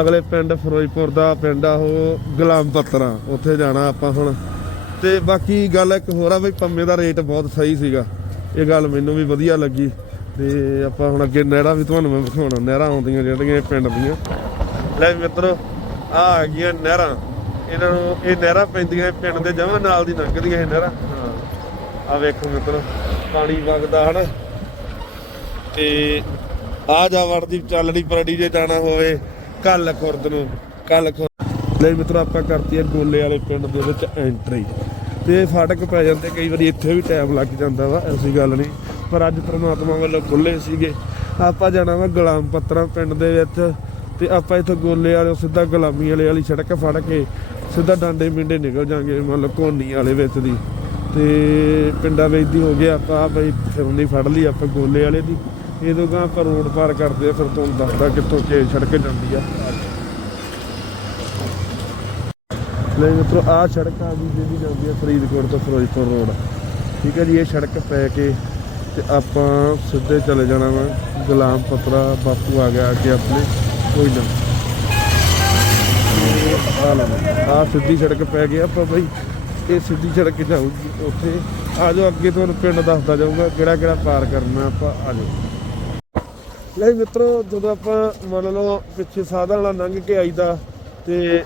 ਅਗਲੇ ਪਿੰਡ ਫਿਰੋਜ਼ਪੁਰ ਦਾ, ਪਿੰਡ ਆ ਉਹ ਗੁਲਾਮ ਪੱਤਰਾ। ਉੱਥੇ ਜਾਣਾ ਆਪਾਂ ਹੁਣ। ਤੇ ਬਾਕੀ ਗੱਲ ਇੱਕ ਹੋਰ ਆ ਬਈ, ਪੰਮੇ ਦਾ ਰੇਟ ਬਹੁਤ ਸਹੀ ਸੀਗਾ। ਇਹ ਗੱਲ ਮੈਨੂੰ ਵੀ ਵਧੀਆ ਲੱਗੀ। ਤੇ ਆਪਾਂ ਹੁਣ ਅੱਗੇ ਨਹਿਰਾਂ ਵੀ ਤੁਹਾਨੂੰ ਮੈਂ ਵਿਖਾਉਣਾ, ਨਹਿਰਾਂ ਆਉਂਦੀਆਂ ਜਿਹੜੀਆਂ ਪਿੰਡ ਦੀਆਂ। ਲੈ ਵੀ ਮਿੱਤਰੋ ਆ ਆ ਗਈਆਂ ਨਹਿਰਾਂ। ਇਹਨਾਂ ਨੂੰ, ਇਹ ਨਹਿਰਾਂ ਪੈਂਦੀਆਂ ਪਿੰਡ ਦੇ ਜਮਾਂ, ਨਾਲ ਦੀ ਲੰਘਦੀਆਂ ਇਹ ਨਹਿਰਾਂ। ਹਾਂ। ਆ ਵੇਖੋ ਮਿੱਤਰੋ, ਪਾਣੀ ਵਗਦਾ ਹਨਾ। ਤੇ ਆ ਜਾ ਵੜਦੀ ਚੱਲੜੀ ਪਰੜੀ ਜੇ ਜਾਣਾ ਹੋਵੇ, ਕੱਲ ਖੁਰਦ ਨੂੰ, ਕੱਲ ਖੁਰਦ। ਲੈ ਮਿੱਤਰੋ, ਆਪਾਂ ਕਰਤੀ ਹੈ ਗੋਲੇ ਵਾਲੇ ਪਿੰਡ ਦੇ ਵਿੱਚ ਐਂਟਰੀ ਤੇ ਫਾਟਕ ਪੈ ਜਾਂਦੇ, ਕਈ ਵਾਰੀ ਇੱਥੇ ਵੀ ਟਾਈਮ ਲੱਗ ਜਾਂਦਾ ਵਾ, ਐਸੀ ਗੱਲ ਨਹੀਂ। ਪਰ ਅੱਜ ਪ੍ਰਮਾਤਮਾ ਵੱਲੋਂ ਖੁੱਲੇ ਸੀਗੇ। ਆਪਾਂ ਜਾਣਾ ਵਾ ਗੁਲਾਮ ਪੱਤਰਾ ਪਿੰਡ ਦੇ ਵਿੱਚ। ਤੇ ਆਪਾਂ ਇੱਥੋਂ ਗੋਲੇ ਵਾਲੇ ਸਿੱਧਾ ਗੁਲਾਮੀ ਵਾਲੇ ਵਾਲੀ ਸੜਕ ਫੜ ਕੇ ਸਿੱਧਾ ਡਾਂਡੇ ਮਿੰਡੇ ਨਿਕਲ ਜਾਾਂਗੇ ਮੰਨ ਲਓ ਕੋਨੀ ਵਾਲੇ ਵਿੱਚ ਦੀ। ਤੇ ਪਿੰਡਾਂ ਵਿੱਚ ਦੀ ਹੋ ਗਿਆ, ਆਪਾਂ ਆਹ ਬਈ ਫਿਰਨੀ ਫੜ ਲਈ ਆਪਾਂ ਗੋਲੇ ਵਾਲੇ ਦੀ। ਇਹਦੋਂ ਗਾਂ ਆਪਾਂ ਰੋਡ ਪਾਰ ਕਰਦੇ ਆ, ਫਿਰ ਤੁਹਾਨੂੰ ਦੱਸਦਾ ਕਿੱਥੋਂ ਕਿ ਸੜਕ ਜਾਂਦੀ ਆ। ਲੈ ਮਿੱਤਰੋ, ਆਹ ਸੜਕ ਆ ਗਈ ਜਿਹੜੀ ਜਾਂਦੀ ਆ ਫਰੀਦਕੋਟ ਤੋਂ ਫਿਰੋਜ਼ਪੁਰ ਰੋਡ। ਠੀਕ ਹੈ ਜੀ, ਇਹ ਸੜਕ ਪੈ ਕੇ ਤੇ ਆਪਾਂ ਸਿੱਧੇ ਚਲੇ ਜਾਣਾ ਵਾ। ਗੁਲਾਮ ਪਤਰਾ ਬਾਪੂ ਆ ਗਿਆ ਅੱਗੇ ਆਪਣੇ। ਕੋਈ ਨਾ। ਆ ਸਿੱਧੀ ਸੜਕ ਪੈ ਗਈ, ਆਪਾਂ ਬਾਈ ਇਹ ਸਿੱਧੀ ਸੜਕ ਜਾਊਗੀ ਉੱਥੇ। ਆ ਜਾਓ, ਅੱਗੇ ਤੁਹਾਨੂੰ ਪਿੰਡ ਦੱਸਦਾ ਜਾਊਗਾ ਕਿਹੜਾ ਕਿਹੜਾ ਪਾਰ ਕਰਨਾ ਆਪਾਂ ਆ ਜਾਓ। ਲੈ ਮਿੱਤਰੋ, ਜਦੋਂ ਆਪਾਂ ਮੰਨ ਲਓ ਪਿੱਛੇ ਸਾਧਨ ਵਾਲਾ ਲੰਘ ਕੇ ਆਈਦਾ ਤੇ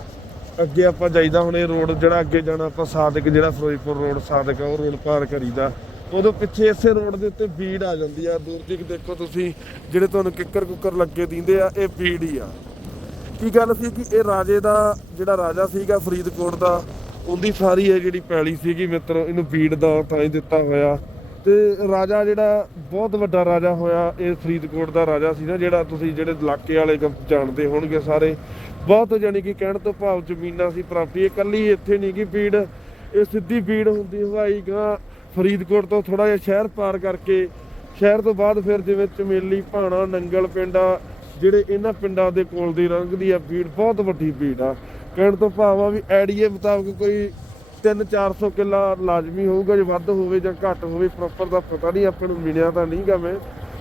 ਅੱਗੇ ਆਪਾਂ ਜਾਈਦਾ ਹੁਣ ਇਹ ਰੋਡ ਜਿਹੜਾ ਅੱਗੇ ਜਾਣਾ, ਆਪਾਂ ਸਾਦਕ ਜਿਹੜਾ ਫਿਰੋਜ਼ਪੁਰ ਰੋਡ ਸਾਦਕ ਆ, ਉਹ ਰੋਡ ਪਾਰ ਕਰੀਦਾ। ਉਦੋਂ ਪਿੱਛੇ ਇਸੇ ਰੋਡ ਦੇ ਉੱਤੇ ਬੀੜ ਆ ਜਾਂਦੀ ਆ। ਦੂਰ ਤੱਕ ਦੇਖੋ ਤੁਸੀਂ, ਜਿਹੜੇ ਤੁਹਾਨੂੰ ਕਿੱਕਰ ਕੁੱਕਰ ਲੱਗੇ ਦਿੰਦੇ ਆ, ਇਹ ਭੀੜ ਹੀ ਆ। ਕੀ ਗੱਲ ਸੀ ਕਿ ਇਹ ਰਾਜੇ ਦਾ, ਜਿਹੜਾ ਰਾਜਾ ਸੀਗਾ ਫਰੀਦਕੋਟ ਦਾ, ਉਹਦੀ ਸਾਰੀ ਇਹ ਜਿਹੜੀ ਪੈਲੀ ਸੀਗੀ ਮਿੱਤਰੋ, ਇਹਨੂੰ ਬੀੜ ਦਾ ਤਾਂ ਹੀ ਦਿੱਤਾ ਹੋਇਆ। ਤੇ ਰਾਜਾ ਜਿਹੜਾ, ਬਹੁਤ ਵੱਡਾ ਰਾਜਾ ਹੋਇਆ, ਇਹ ਫਰੀਦਕੋਟ ਦਾ ਰਾਜਾ ਸੀ ਨਾ, ਜਿਹੜਾ ਤੁਸੀਂ ਜਿਹੜੇ ਇਲਾਕੇ ਵਾਲੇ ਜਾਣਦੇ ਹੋਣਗੇ ਸਾਰੇ। ਬਹੁਤ ਜਾਨੀ ਕਿ ਕਹਿਣ ਤੋਂ ਭਾਵ ਜ਼ਮੀਨਾਂ ਸੀ ਪ੍ਰਾਪਤੀ, ਇਹ ਇਕੱਲੀ ਇੱਥੇ ਨਹੀਂ ਕਿ ਬੀੜ ਇਹ ਸਿੱਧੀ ਬੀੜ ਹੁੰਦੀ ਹਵਾਈ ਗਾਂ ਫਰੀਦਕੋਟ ਤੋਂ ਥੋੜਾ ਜਿਹਾ ਸ਼ਹਿਰ ਪਾਰ ਕਰਕੇ, ਸ਼ਹਿਰ ਤੋਂ ਬਾਅਦ ਫਿਰ ਜਿਵੇਂ ਚਮੇਲੀ, ਭਾਣਾ, ਨੰਗਲ ਪਿੰਡਾ ਜਿਹੜੇ ਇਹਨਾਂ ਪਿੰਡਾਂ ਦੇ ਕੋਲ ਦੀ ਲੰਘਦੀ ਆ ਭੀੜ, ਬਹੁਤ ਵੱਡੀ ਭੀੜ ਆ। ਕਹਿਣ ਤੋਂ ਭਾਵ ਆ ਵੀ ਐਡੀਏ ਮੁਤਾਬਕ ਕੋਈ 3-400 ਕਿੱਲਾ ਲਾਜ਼ਮੀ ਹੋਊਗਾ, ਜੇ ਵੱਧ ਹੋਵੇ ਜਾਂ ਘੱਟ ਹੋਵੇ ਪ੍ਰੋਪਰ ਦਾ ਪਤਾ ਨਹੀਂ, ਆਪਾਂ ਨੂੰ ਮਿਲਿਆ ਤਾਂ ਨਹੀਂਗਾ ਮੈਂ।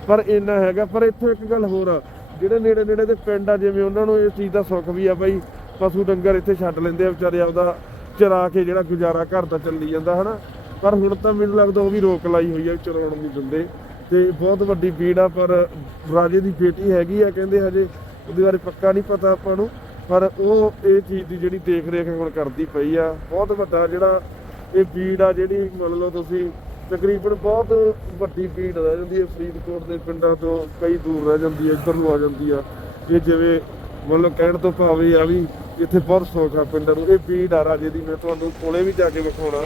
ਪਰ ਇੰਨਾ ਹੈਗਾ, ਪਰ ਇੱਥੇ ਇੱਕ ਗੱਲ ਹੋਰ ਆ, ਜਿਹੜੇ ਨੇੜੇ ਨੇੜੇ ਦੇ ਪਿੰਡ ਆ, ਜਿਵੇਂ ਉਹਨਾਂ ਨੂੰ ਇਸ ਚੀਜ਼ ਦਾ ਸੁੱਖ ਵੀ ਆ ਬਈ, ਪਸ਼ੂ ਡੰਗਰ ਇੱਥੇ ਛੱਡ ਲੈਂਦੇ ਆ, ਵਿਚਾਰੇ ਆਪਦਾ ਚਰਾ ਕੇ ਜਿਹੜਾ ਗੁਜ਼ਾਰਾ ਘਰ ਦਾ ਚੱਲੀ ਜਾਂਦਾ, ਹਨਾ? ਪਰ ਹੁਣ ਤਾਂ ਮੈਨੂੰ ਲੱਗਦਾ ਉਹ ਵੀ ਰੋਕ ਲਾਈ ਹੋਈ ਆ ਚਲਾਉਣ ਨਹੀਂ ਦਿੰਦੇ। ਤੇ ਬਹੁਤ ਵੱਡੀ ਭੀੜ ਆ, ਪਰ ਰਾਜੇ ਦੀ ਬੇਟੀ ਹੈਗੀ ਆ, ਕਹਿੰਦੇ ਹਜੇ ਉਹਦੇ ਬਾਰੇ ਪੱਕਾ ਨਹੀਂ ਪਤਾ ਆਪਾਂ ਨੂੰ। ਪਰ ਉਹ ਇਹ ਚੀਜ਼ ਦੀ ਜਿਹੜੀ ਦੇਖ ਰੇਖ ਹੁਣ ਕਰਦੀ ਪਈ ਆ, ਬਹੁਤ ਵੱਡਾ ਜਿਹੜਾ ਇਹ ਭੀੜ ਆ, ਜਿਹੜੀ ਮੰਨ ਲਓ ਤੁਸੀਂ ਤਕਰੀਬਨ ਬਹੁਤ ਵੱਡੀ ਭੀੜ ਰਹਿ ਜਾਂਦੀ ਹੈ ਫਰੀਦਕੋਟ ਦੇ ਪਿੰਡਾਂ ਤੋਂ ਕਈ ਦੂਰ ਰਹਿ ਜਾਂਦੀ ਹੈ ਇੱਧਰ ਨੂੰ ਆ ਜਾਂਦੀ ਆ। ਇਹ ਜਿਵੇਂ ਮੰਨ ਲਓ ਕਹਿਣ ਤੋਂ ਭਾਵੇਂ ਆ ਵੀ ਇੱਥੇ ਬਹੁਤ ਸੌਖ ਆ ਪਿੰਡਾਂ ਨੂੰ। ਇਹ ਭੀੜ ਆ ਰਾਜੇ ਦੀ, ਮੈਂ ਤੁਹਾਨੂੰ ਕੋਲੇ ਵੀ ਜਾ ਕੇ ਵਿਖਾਉਣਾ।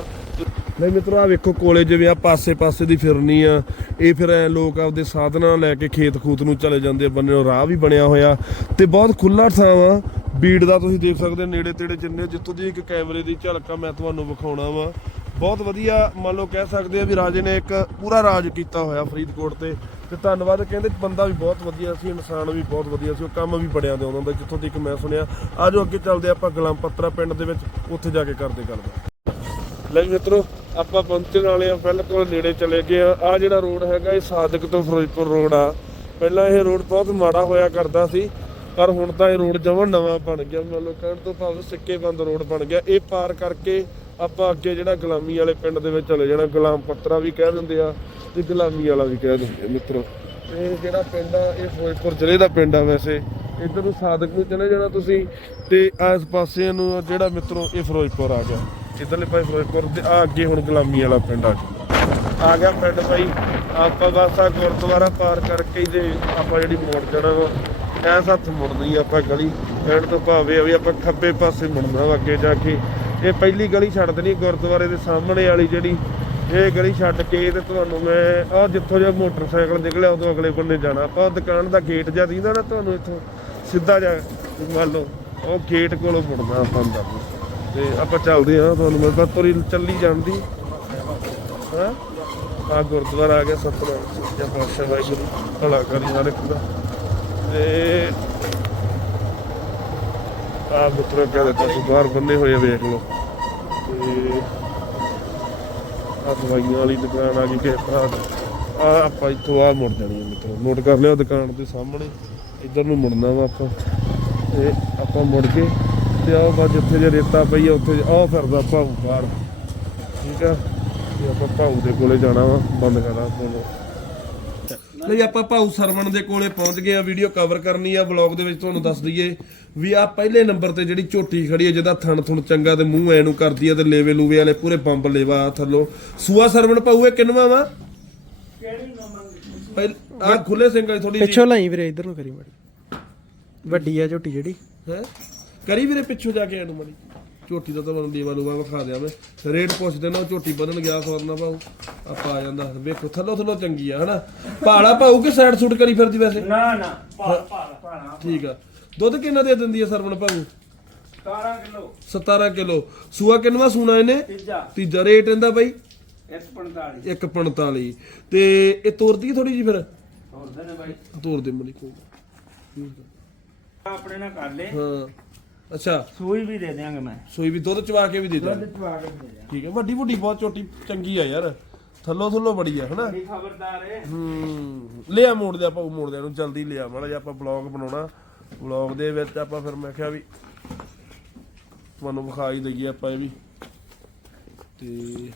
ਨਹੀਂ ਮਿੱਤਰੋ ਆ ਵੇਖੋ ਕੋਲੇ ਜਿਵੇਂ ਆ ਪਾਸੇ ਪਾਸੇ ਦੀ ਫਿਰਨੀ ਆ। ਇਹ ਫਿਰ ਐ ਲੋਕ ਆਪਦੇ ਸਾਧਨਾਂ ਲੈ ਕੇ ਖੇਤ ਖੂਤ ਨੂੰ ਚਲੇ ਜਾਂਦੇ ਆ ਬੰਨੇ ਰਾਹ ਵੀ ਬਣਿਆ ਹੋਇਆ। ਤੇ ਬਹੁਤ ਖੁੱਲਾ ਥਾਂ ਵਾ। ਬੀੜ ਦਾ ਤੁਸੀਂ ਦੇਖ ਸਕਦੇ ਹੋ ਨੇੜੇ ਤੇੜੇ ਜਿੰਨੇ ਜਿੱਥੋਂ ਦੀ ਇੱਕ ਕੈਮਰੇ ਦੀ ਝਲਕਾ ਮੈਂ ਤੁਹਾਨੂੰ ਵਿਖਾਉਣਾ ਵਾ। ਬਹੁਤ ਵਧੀਆ ਮੰਨ ਲਓ ਕਹਿ ਸਕਦੇ ਆ ਵੀ ਰਾਜੇ ਨੇ ਇੱਕ ਪੂਰਾ ਰਾਜ ਕੀਤਾ ਹੋਇਆ ਫਰੀਦਕੋਟ ਤੇ। ਤੇ ਧੰਨਵਾਦ, ਕਹਿੰਦੇ ਬੰਦਾ ਵੀ ਬਹੁਤ ਵਧੀਆ ਸੀ, ਇਨਸਾਨ ਵੀ ਬਹੁਤ ਵਧੀਆ ਸੀ, ਉਹ ਕੰਮ ਵੀ ਬੜਿਆਂ ਦੇ ਆਉਂਦਾ ਹੁੰਦਾ, ਜਿੱਥੋਂ ਤੱਕ ਮੈਂ ਸੁਣਿਆ। ਆਜੋ ਅੱਗੇ ਚੱਲਦੇ ਆਪਾਂ ਗੁਲਾਮ ਪੱਤਰਾ ਪਿੰਡ ਦੇ ਵਿੱਚ, ਉੱਥੇ ਜਾ ਕੇ ਕਰਦੇ ਗੱਲਬਾਤ। ਲੈ ਜੀ ਮਿੱਤਰੋ, ਆਪਾਂ ਪਹੁੰਚਣ ਵਾਲੇ ਆ ਬਿਲਕੁਲ ਨੇੜੇ ਚਲੇ ਗਏ ਆ ਆ ਜਿਹੜਾ ਰੋਡ ਹੈਗਾ, ਇਹ ਸਾਦਕ ਤੋਂ ਫਿਰੋਜ਼ਪੁਰ ਰੋਡ ਆ। ਪਹਿਲਾਂ ਇਹ ਰੋਡ ਬਹੁਤ ਮਾੜਾ ਹੋਇਆ ਕਰਦਾ ਸੀ, ਪਰ ਹੁਣ ਤਾਂ ਇਹ ਰੋਡ ਜਮਾਂ ਨਵਾਂ ਬਣ ਗਿਆ। ਮੰਨ ਲਓ, ਕਹਿਣ ਤੋਂ ਭਾਵ ਸਿੱਕੇ ਬੰਦ ਰੋਡ ਬਣ ਗਿਆ। ਇਹ ਪਾਰ ਕਰਕੇ ਆਪਾਂ ਅੱਗੇ ਜਿਹੜਾ ਗੁਲਾਮੀ ਵਾਲੇ ਪਿੰਡ ਦੇ ਵਿੱਚ ਚਲੇ ਜਾਣਾ। ਗੁਲਾਮ ਪੱਤਰਾ ਵੀ ਕਹਿ ਦਿੰਦੇ ਆ ਤੇ ਗੁਲਾਮੀ ਵਾਲਾ ਵੀ ਕਹਿ ਦਿੰਦੇ ਆ, ਮਿੱਤਰੋ। ਇਹ ਜਿਹੜਾ ਪਿੰਡ ਆ, ਇਹ ਫਿਰੋਜ਼ਪੁਰ ਜ਼ਿਲ੍ਹੇ ਦਾ ਪਿੰਡ ਆ ਵੈਸੇ। ਇੱਧਰ ਨੂੰ ਸਾਦਕ ਨੂੰ ਚਲੇ ਜਾਣਾ ਤੁਸੀਂ ਤੇ ਆਸ ਪਾਸੇ ਨੂੰ ਜਿਹੜਾ ਮਿੱਤਰੋ ਇਹ ਫਿਰੋਜ਼ਪੁਰ ਆ ਗਿਆ। ਇੱਧਰਲੇ ਪਾਸੇ ਫਿਰੋਜ਼ਪੁਰ ਤੇ ਆ ਅੱਗੇ ਹੁਣ ਗੁਲਾਮੀ ਵਾਲਾ ਪਿੰਡ ਆ ਗਿਆ। ਆ ਗਿਆ ਪਿੰਡ ਭਾਈ ਆਪਾਂ ਬਸ ਆ ਗੁਰਦੁਆਰਾ ਪਾਰ ਕਰਕੇ ਹੀ ਤੇ ਆਪਾਂ ਜਿਹੜੀ ਮੋੜ ਜਾਣਾ ਵਾ, ਐਸ ਹੱਥ ਮੁੜਨੀ ਆਪਾਂ ਗਲੀ ਕਹਿਣ ਤੋਂ ਭਾਵੇਂ ਆ ਵੀ ਆਪਾਂ ਖੱਬੇ ਪਾਸੇ ਮੁੜਨਾ ਵਾ ਅੱਗੇ ਜਾ ਕੇ। ਇਹ ਪਹਿਲੀ ਗਲੀ ਛੱਡ ਦੇਣੀ ਗੁਰਦੁਆਰੇ ਦੇ ਸਾਹਮਣੇ ਵਾਲੀ ਜਿਹੜੀ, ਇਹ ਗਲੀ ਛੱਡ ਕੇ ਤੇ ਤੁਹਾਨੂੰ ਮੈਂ, ਆਹ ਜਿੱਥੋਂ ਜਿਹਾ ਮੋਟਰਸਾਈਕਲ ਨਿਕਲਿਆ ਉਦੋਂ ਅਗਲੇ ਬੰਨੇ ਜਾਣਾ। ਆਪਾਂ ਉਹ ਦੁਕਾਨ ਦਾ ਗੇਟ ਜਿਹਾ ਦਿੰਦਾ ਨਾ ਤੁਹਾਨੂੰ ਇੱਥੋਂ। ਸਿੱਧਾ ਜਾ ਮੰਨ ਲਓ, ਉਹ ਗੇਟ ਕੋਲੋਂ ਮੁੜਨਾ ਆਪਾਂ ਅੰਦਰ ਨੂੰ। ਤੇ ਆਪਾਂ ਚੱਲਦੇ ਆ ਤੁਹਾਨੂੰ ਮੈਂ ਬਸ ਤੁਰੀ ਚੱਲੀ ਜਾਂਦੀ। ਹਾਂ? ਆ ਗੁਰਦੁਆਰਾ ਆ ਗਿਆ ਸਤਨਾਮ। ਸੱਚਾ ਪਾਤਸ਼ਾਹ ਵਾਹਿਗੁਰੂ, ਭਲਾ ਕਰੀ ਹਰ ਇੱਕ ਦਾ। ਤੇ ਆ ਮਿੱਤਰੋ ਕਹਿੰਦੇ ਤੁਸੀਂ ਬਾਹਰ ਬੰਨੇ ਹੋਏ ਵੇਖ ਲਓ। ਤੇ ਆ ਦਵਾਈਆਂ ਵਾਲੀ ਦੁਕਾਨ ਆ ਗਈ ਕਿ ਆ ਆਪਾਂ ਇੱਥੋਂ ਆ ਮੁੜ ਜਾਣੀ ਹੈ ਮਿੱਤਰੋ। ਨੋਟ ਕਰ ਲਿਓ ਦੁਕਾਨ ਦੇ ਸਾਹਮਣੇ। ਇੱਧਰ ਨੂੰ ਮੁੜਨਾ ਵਾ ਆਪਾਂ। ਤੇ ਆਪਾਂ ਮੁੜ ਕੇ ਤੇ ਆਹ ਬਾ ਜਿੱਥੇ ਜੇ ਰੇਤਾ ਪਈ ਆ ਉੱਥੇ ਆਹ ਫਿਰਦਾ ਭਾਊ ਬਾਹਰ। ਠੀਕ ਆ? ਤੇ ਆਪਾਂ ਭਾਊ ਦੇ ਕੋਲੇ ਜਾਣਾ ਵਾ ਬੰਦ ਕਰਾ ਫੋਨ ਲਈ ਆਪਾਂ ਭਾਊ ਸਰਵਣ ਦੇ ਕੋਲੇ ਪਹੁੰਚ ਗਏ ਆ ਵੀਡੀਓ ਕਵਰ ਕਰਨੀ ਆ। ਵਲੌਗ ਦੇ ਵਿੱਚ ਤੁਹਾਨੂੰ ਦੱਸ ਦਈਏ ਵੀ ਆ ਪਹਿਲੇ ਨੰਬਰ ਤੇ ਜਿਹੜੀ ਝੋਟੀ ਖੜੀ ਹੈ ਜਿਹਦਾ ਥਣ ਥੁਣ ਚੰਗਾ ਤੇ ਮੂੰਹ ਐ ਨੂੰ ਕਰਦੀ ਆ ਤੇ ਲੇਵੇ ਲੂਵੇ ਵਾਲੇ ਪੂਰੇ ਬੰਬ ਲੇਵਾ ਥੱਲੋਂ। ਸੂਆ ਸਰਵਣ ਭਾਊ ਇਹ ਕਿੰਨਵਾ ਵਾ? ਪਹਿਲ ਆ ਖੁੱਲੇ ਸਿੰਘ ਵਾਲੀ ਥੋੜੀ ਪਿੱਛੋਂ ਲਾਈ ਵੀਰੇ ਇਧਰ ਨੂੰ ਕਰੀ ਮੜੀ ਵੱਡੀ ਆ ਝੋਟੀ ਜਿਹੜੀ। ਹੈ? ਕਰੀ ਵੀਰੇ ਪਿੱਛੋਂ ਜਾ ਕੇ ਇਹਨੂੰ ਮੜੀ ਝੋਟੀ ਦਾ ਤਾਂ ਮੈਨੂੰ ਲੇਵਾ ਲੂਵਾ ਵਿਖਾ ਦਿਆਂ ਮੈਂ। ਰੇਟ ਪੁੱਛਦੇ ਨਾ ਉਹ ਝੋਟੀ ਬਦਲ ਗਿਆ ਸੌਰਨਾ ਭਾਊ। ਆਪਾਂ ਆ ਜਾਂਦਾ। ਵੇਖੋ ਥੱਲੋਂ ਥੱਲੋਂ ਚੰਗੀ ਆ ਹਨਾ? ਭਾੜਾ ਭਾਊ ਕਿ ਸਾਈਡ ਸੂਟ ਕਰੀ ਫਿਰਦੀ ਵੈਸੇ? ਨਾ ਨਾ ਪਾ ਪਾ ਪਾਣਾ ਠੀਕ ਆ। ਦੁੱਧ ਕਿੰਨਾ ਦੇ ਦਿੰਦੀ ਆ ਸਰਵਣ ਭਾਊ? 17 ਕਿਲੋ। 17 ਕਿਲੋ। ਸੂਆ ਕਿੰਨਵਾ ਸੂਣਾ ਇਹਨੇ? ਤੀਜਾ। ਤੀਜਾ। ਰੇਟ ਇਹਦਾ ਬਾਈ? 145 145 ਤੇ ਇਹ ਤੋਰਦੀ ਥੋੜੀ ਜੀ ਫਿਰ? ਹੋਰ ਨੇ ਬਾਈ ਤੋਰ ਦੇ ਮਲੀ ਕੋਈ ਆਪਣੇ ਨਾਲ ਕਰ ਲੈ। ਹਾਂ। ਅੱਛਾ। ਸੂਈ ਵੀ ਦੇ ਦਿਆਂਗੇ ਮੈਂ। ਸੋਈ ਵੀ ਦੁੱਧ ਚਵਾ ਕੇ ਵੀ ਦੇ ਦੇ ਦੁੱਧ ਚਵਾ ਕੇ ਦੇ ਠੀਕ ਹੈ। ਵੱਡੀ ਵੱਡੀ ਬਹੁਤ ਛੋਟੀ ਚੰਗੀ ਆ ਯਾਰ। ਥੱਲੋਂ ਥੱਲੋਂ ਬੜੀ ਆ ਹਨਾ? ਬੜੀ ਖਬਰਦਾਰ ਏ। ਹੂੰ। ਲਿਆ ਮੋੜ ਦੇ ਆਪਾਂ ਮੋੜ ਦੇ ਨੂੰ ਜਲਦੀ ਲਿਆ। ਮਾੜਾ ਜਿਹਾ ਆਪਾਂ ਬਲੌਗ ਬਣਾਉਣਾ। ਬਲੌਗ ਦੇ ਵਿੱਚ ਆਪਾਂ ਫਿਰ ਮੈਂ ਕਿਹਾ ਵੀ ਤੁਹਾਨੂੰ ਵਿਖਾ ਹੀ ਦਈਏ ਆਪਾਂ ਇਹ ਵੀ। ਤੇ